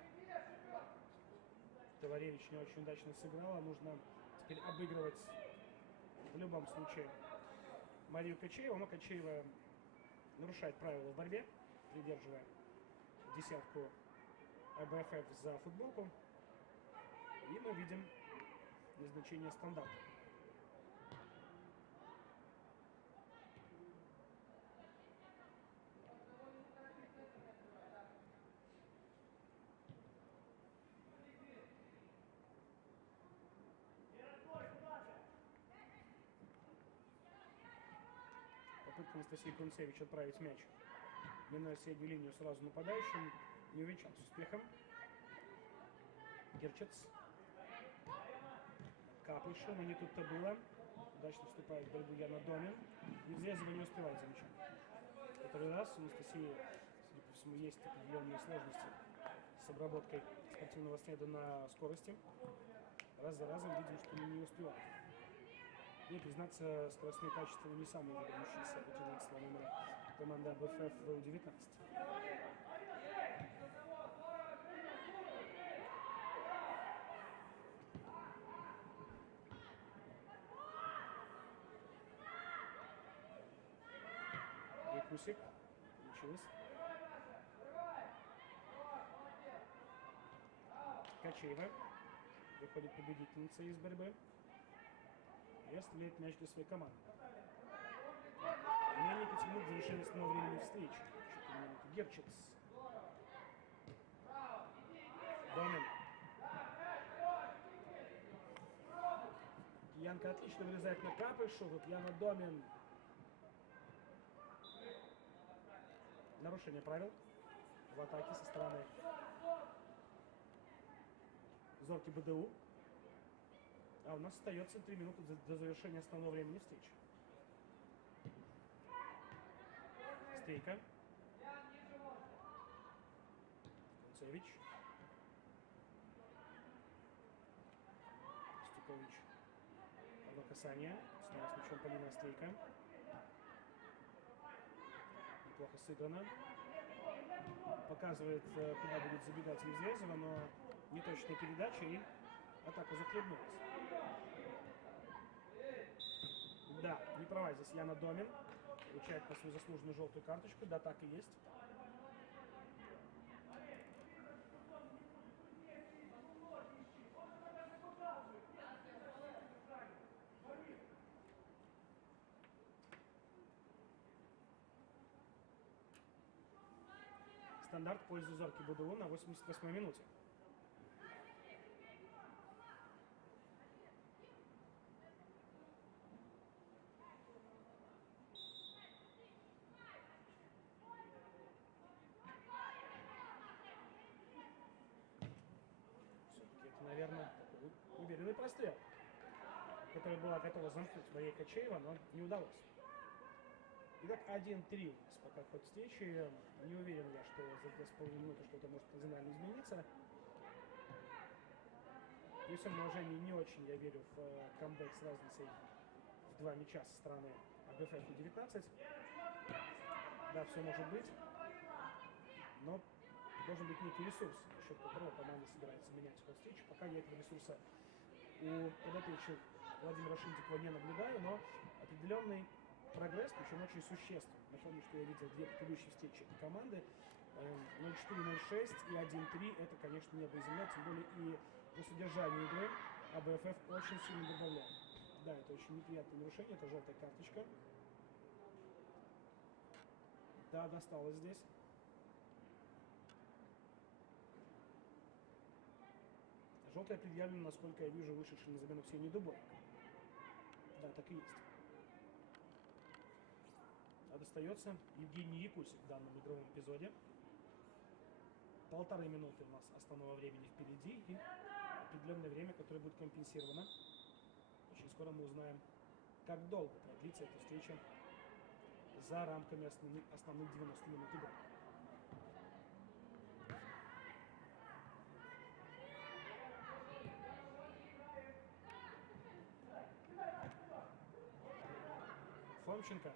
Товаревич не очень удачно сыграла. Нужно теперь обыгрывать в любом случае Марию Кочееву. Но Кочеева нарушает правила в борьбе, придерживая десятку АБФ за футболку. И мы видим назначение стандарта. Попытка Анастасии Кунцевич отправить мяч минуя среднюю линию сразу нападающим, не увенчался успехом. Герчец. Капыша, но не тут-то было. Удачно вступает в борьбу Яна Домин. И Взрезова не успевает за мячом. Который раз у Анастасии, судя по всему, есть определенные сложности с обработкой спортивного следа на скорости. Раз за разом видим, что не успевает. И, признаться, скоростные качества не самые выдающиеся у 13 номера команды АБФ в У-19. Кусик. Получилось. Качеева. Выходит победительница из борьбы. И оставляет мяч для своей команды. Менее 5 минут завершения основного времени встречи. 4 минуты. Герчец. Домин. Янка отлично вылезает на Капышу. Вот Яна Домин. Нарушение правил в атаке со стороны Зорки БДУ. А у нас остается 3 минуты до завершения основного времени встречи. Стейка. Концевич. Стюкович. Одно касание. Снова с мячом Полина Стейка. Плохо сыграно. Показывает, куда будет забегать Евзрезова, но неточная передача, и атака захлебнулась. Да, не права здесь Яна Домин. Получает на свою заслуженную желтую карточку. Да, так и есть. Стандарт в пользу Зорки БДУ на 88-й минуте. Все-таки это, наверное, такой уверенный прострел, который была готова замкнуть Мария Качеева, но не удалось. Итак, 1-3 у нас пока ход встречи. Не уверен я, что за 2,5 минуты что-то может кардинально измениться. При всем уважении не очень я верю в камбэк с разницей в 2 мяча со стороны АБФ У-19. Да, все может быть, но должен быть некий ресурс, за счет которого команда собирается менять ход встречи. Пока я этого ресурса у подопечных Владимира Шиндикова не наблюдаю, но определенный прогресс, причем очень существенный. Напомню, что я видел 2 предыдущие встречи этой команды. 0-4-0-6 и 1-3. Это, конечно, небо и земля, тем более и по содержанию игры АБФ очень сильно добавляет. Да, это очень неприятное нарушение, это желтая карточка. Да, досталось здесь. Желтая предъявлена, насколько я вижу, вышедший на замену Ксении Дубовик. Да, так и есть. А достается Евгений Якусик в данном игровом эпизоде. 1,5 минуты у нас основного времени впереди и определенное время, которое будет компенсировано. Очень скоро мы узнаем, как долго продлится эта встреча за рамками основных 90 минут игры. Фомченко.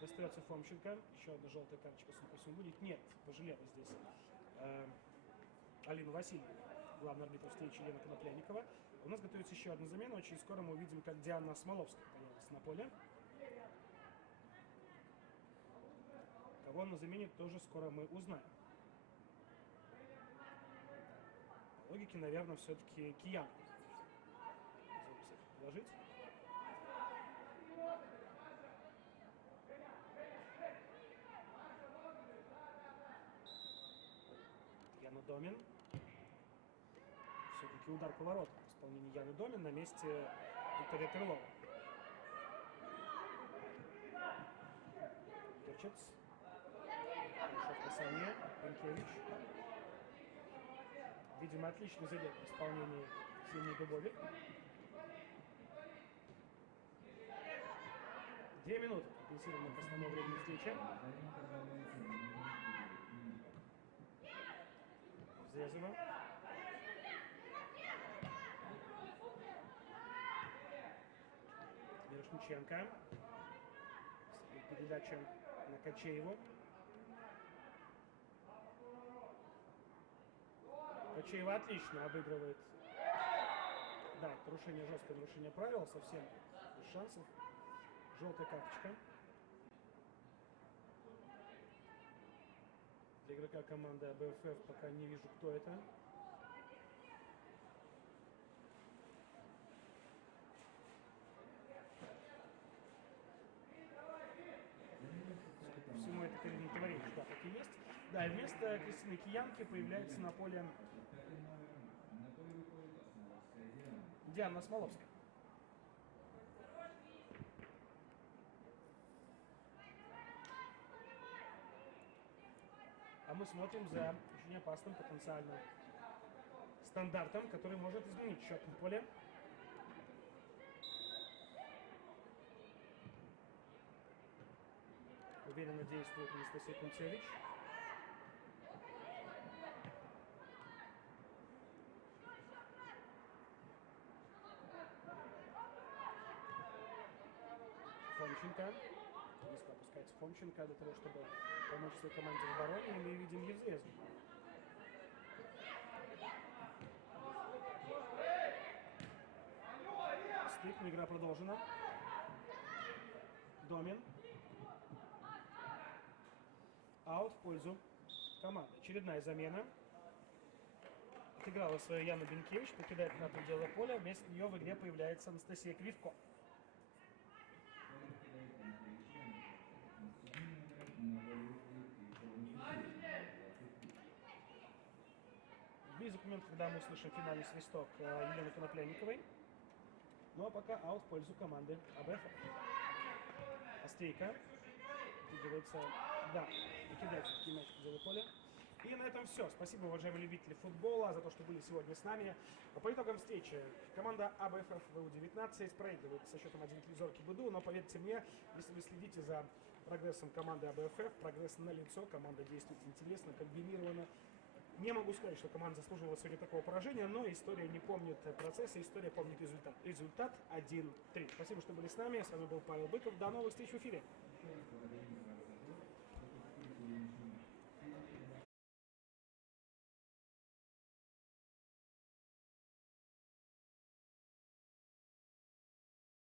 Достается Фомченко. Еще одна желтая карточка, судя по всему, будет. Нет, пожалела здесь Алина Васильевна, главный арбитр встречи Елена Конопляникова. У нас готовится еще одна замена. Очень скоро мы увидим, как Диана Смоловская появится на поле. Кого она заменит, тоже скоро мы узнаем. По логике, наверное, все-таки Киян. Положить. Яна Домин. Все-таки удар по воротам в исполнении Яны Домин на месте Виктория Крылова. Лачец. Хорошо в касании. Бенкевич. Видимо, отличный забег в исполнении Зимней Дубови. 2 минуты компенсировано к основному времени встречи. Зезова. Мирошниченко. Передача на Качееву. Качеева отлично обыгрывает. Да, нарушение, жесткое нарушение правил, совсем без шансов. Желтая карточка. Для игрока команды АБФФ пока не вижу, кто это. По всему это Карина Товарищ, да, так и есть. Да, и вместо Кристины Киянки появляется на поле Диана Смоловская. А мы смотрим за очень опасным потенциально стандартом, который может изменить счет на поле. Уверенно действует Анастасия Кунцевич. Фомченко. Низко опускается Фомченко для того, чтобы помочь своей команде в обороне. И мы видим Евзезу. Стык, но игра продолжена. Домин. Аут в пользу команды. Очередная замена. Отыграла свою Яна Бенкевич, покидает на пределы поля. Вместо нее в игре появляется Анастасия Кривко. Близок момент, когда мы услышим финальный свисток Елены Конопляниковой. Ну а пока аут в пользу команды АБФ. Острейка. Делается, да, покидает все-таки мяч в пределы поля. И на этом все. Спасибо, уважаемые любители футбола, за то, что были сегодня с нами. По итогам встречи команда АБФФ ВУ-19 проигрывает со счетом 1-3 Зорки БДУ, но поверьте мне, если вы следите за прогрессом команды АБФФ, прогресс налицо, команда действует интересно, комбинированно. Не могу сказать, что команда заслуживала сегодня такого поражения, но история не помнит процесса, история помнит результат. Результат 1-3. Спасибо, что были с нами. С вами был Павел Быков. До новых встреч в эфире.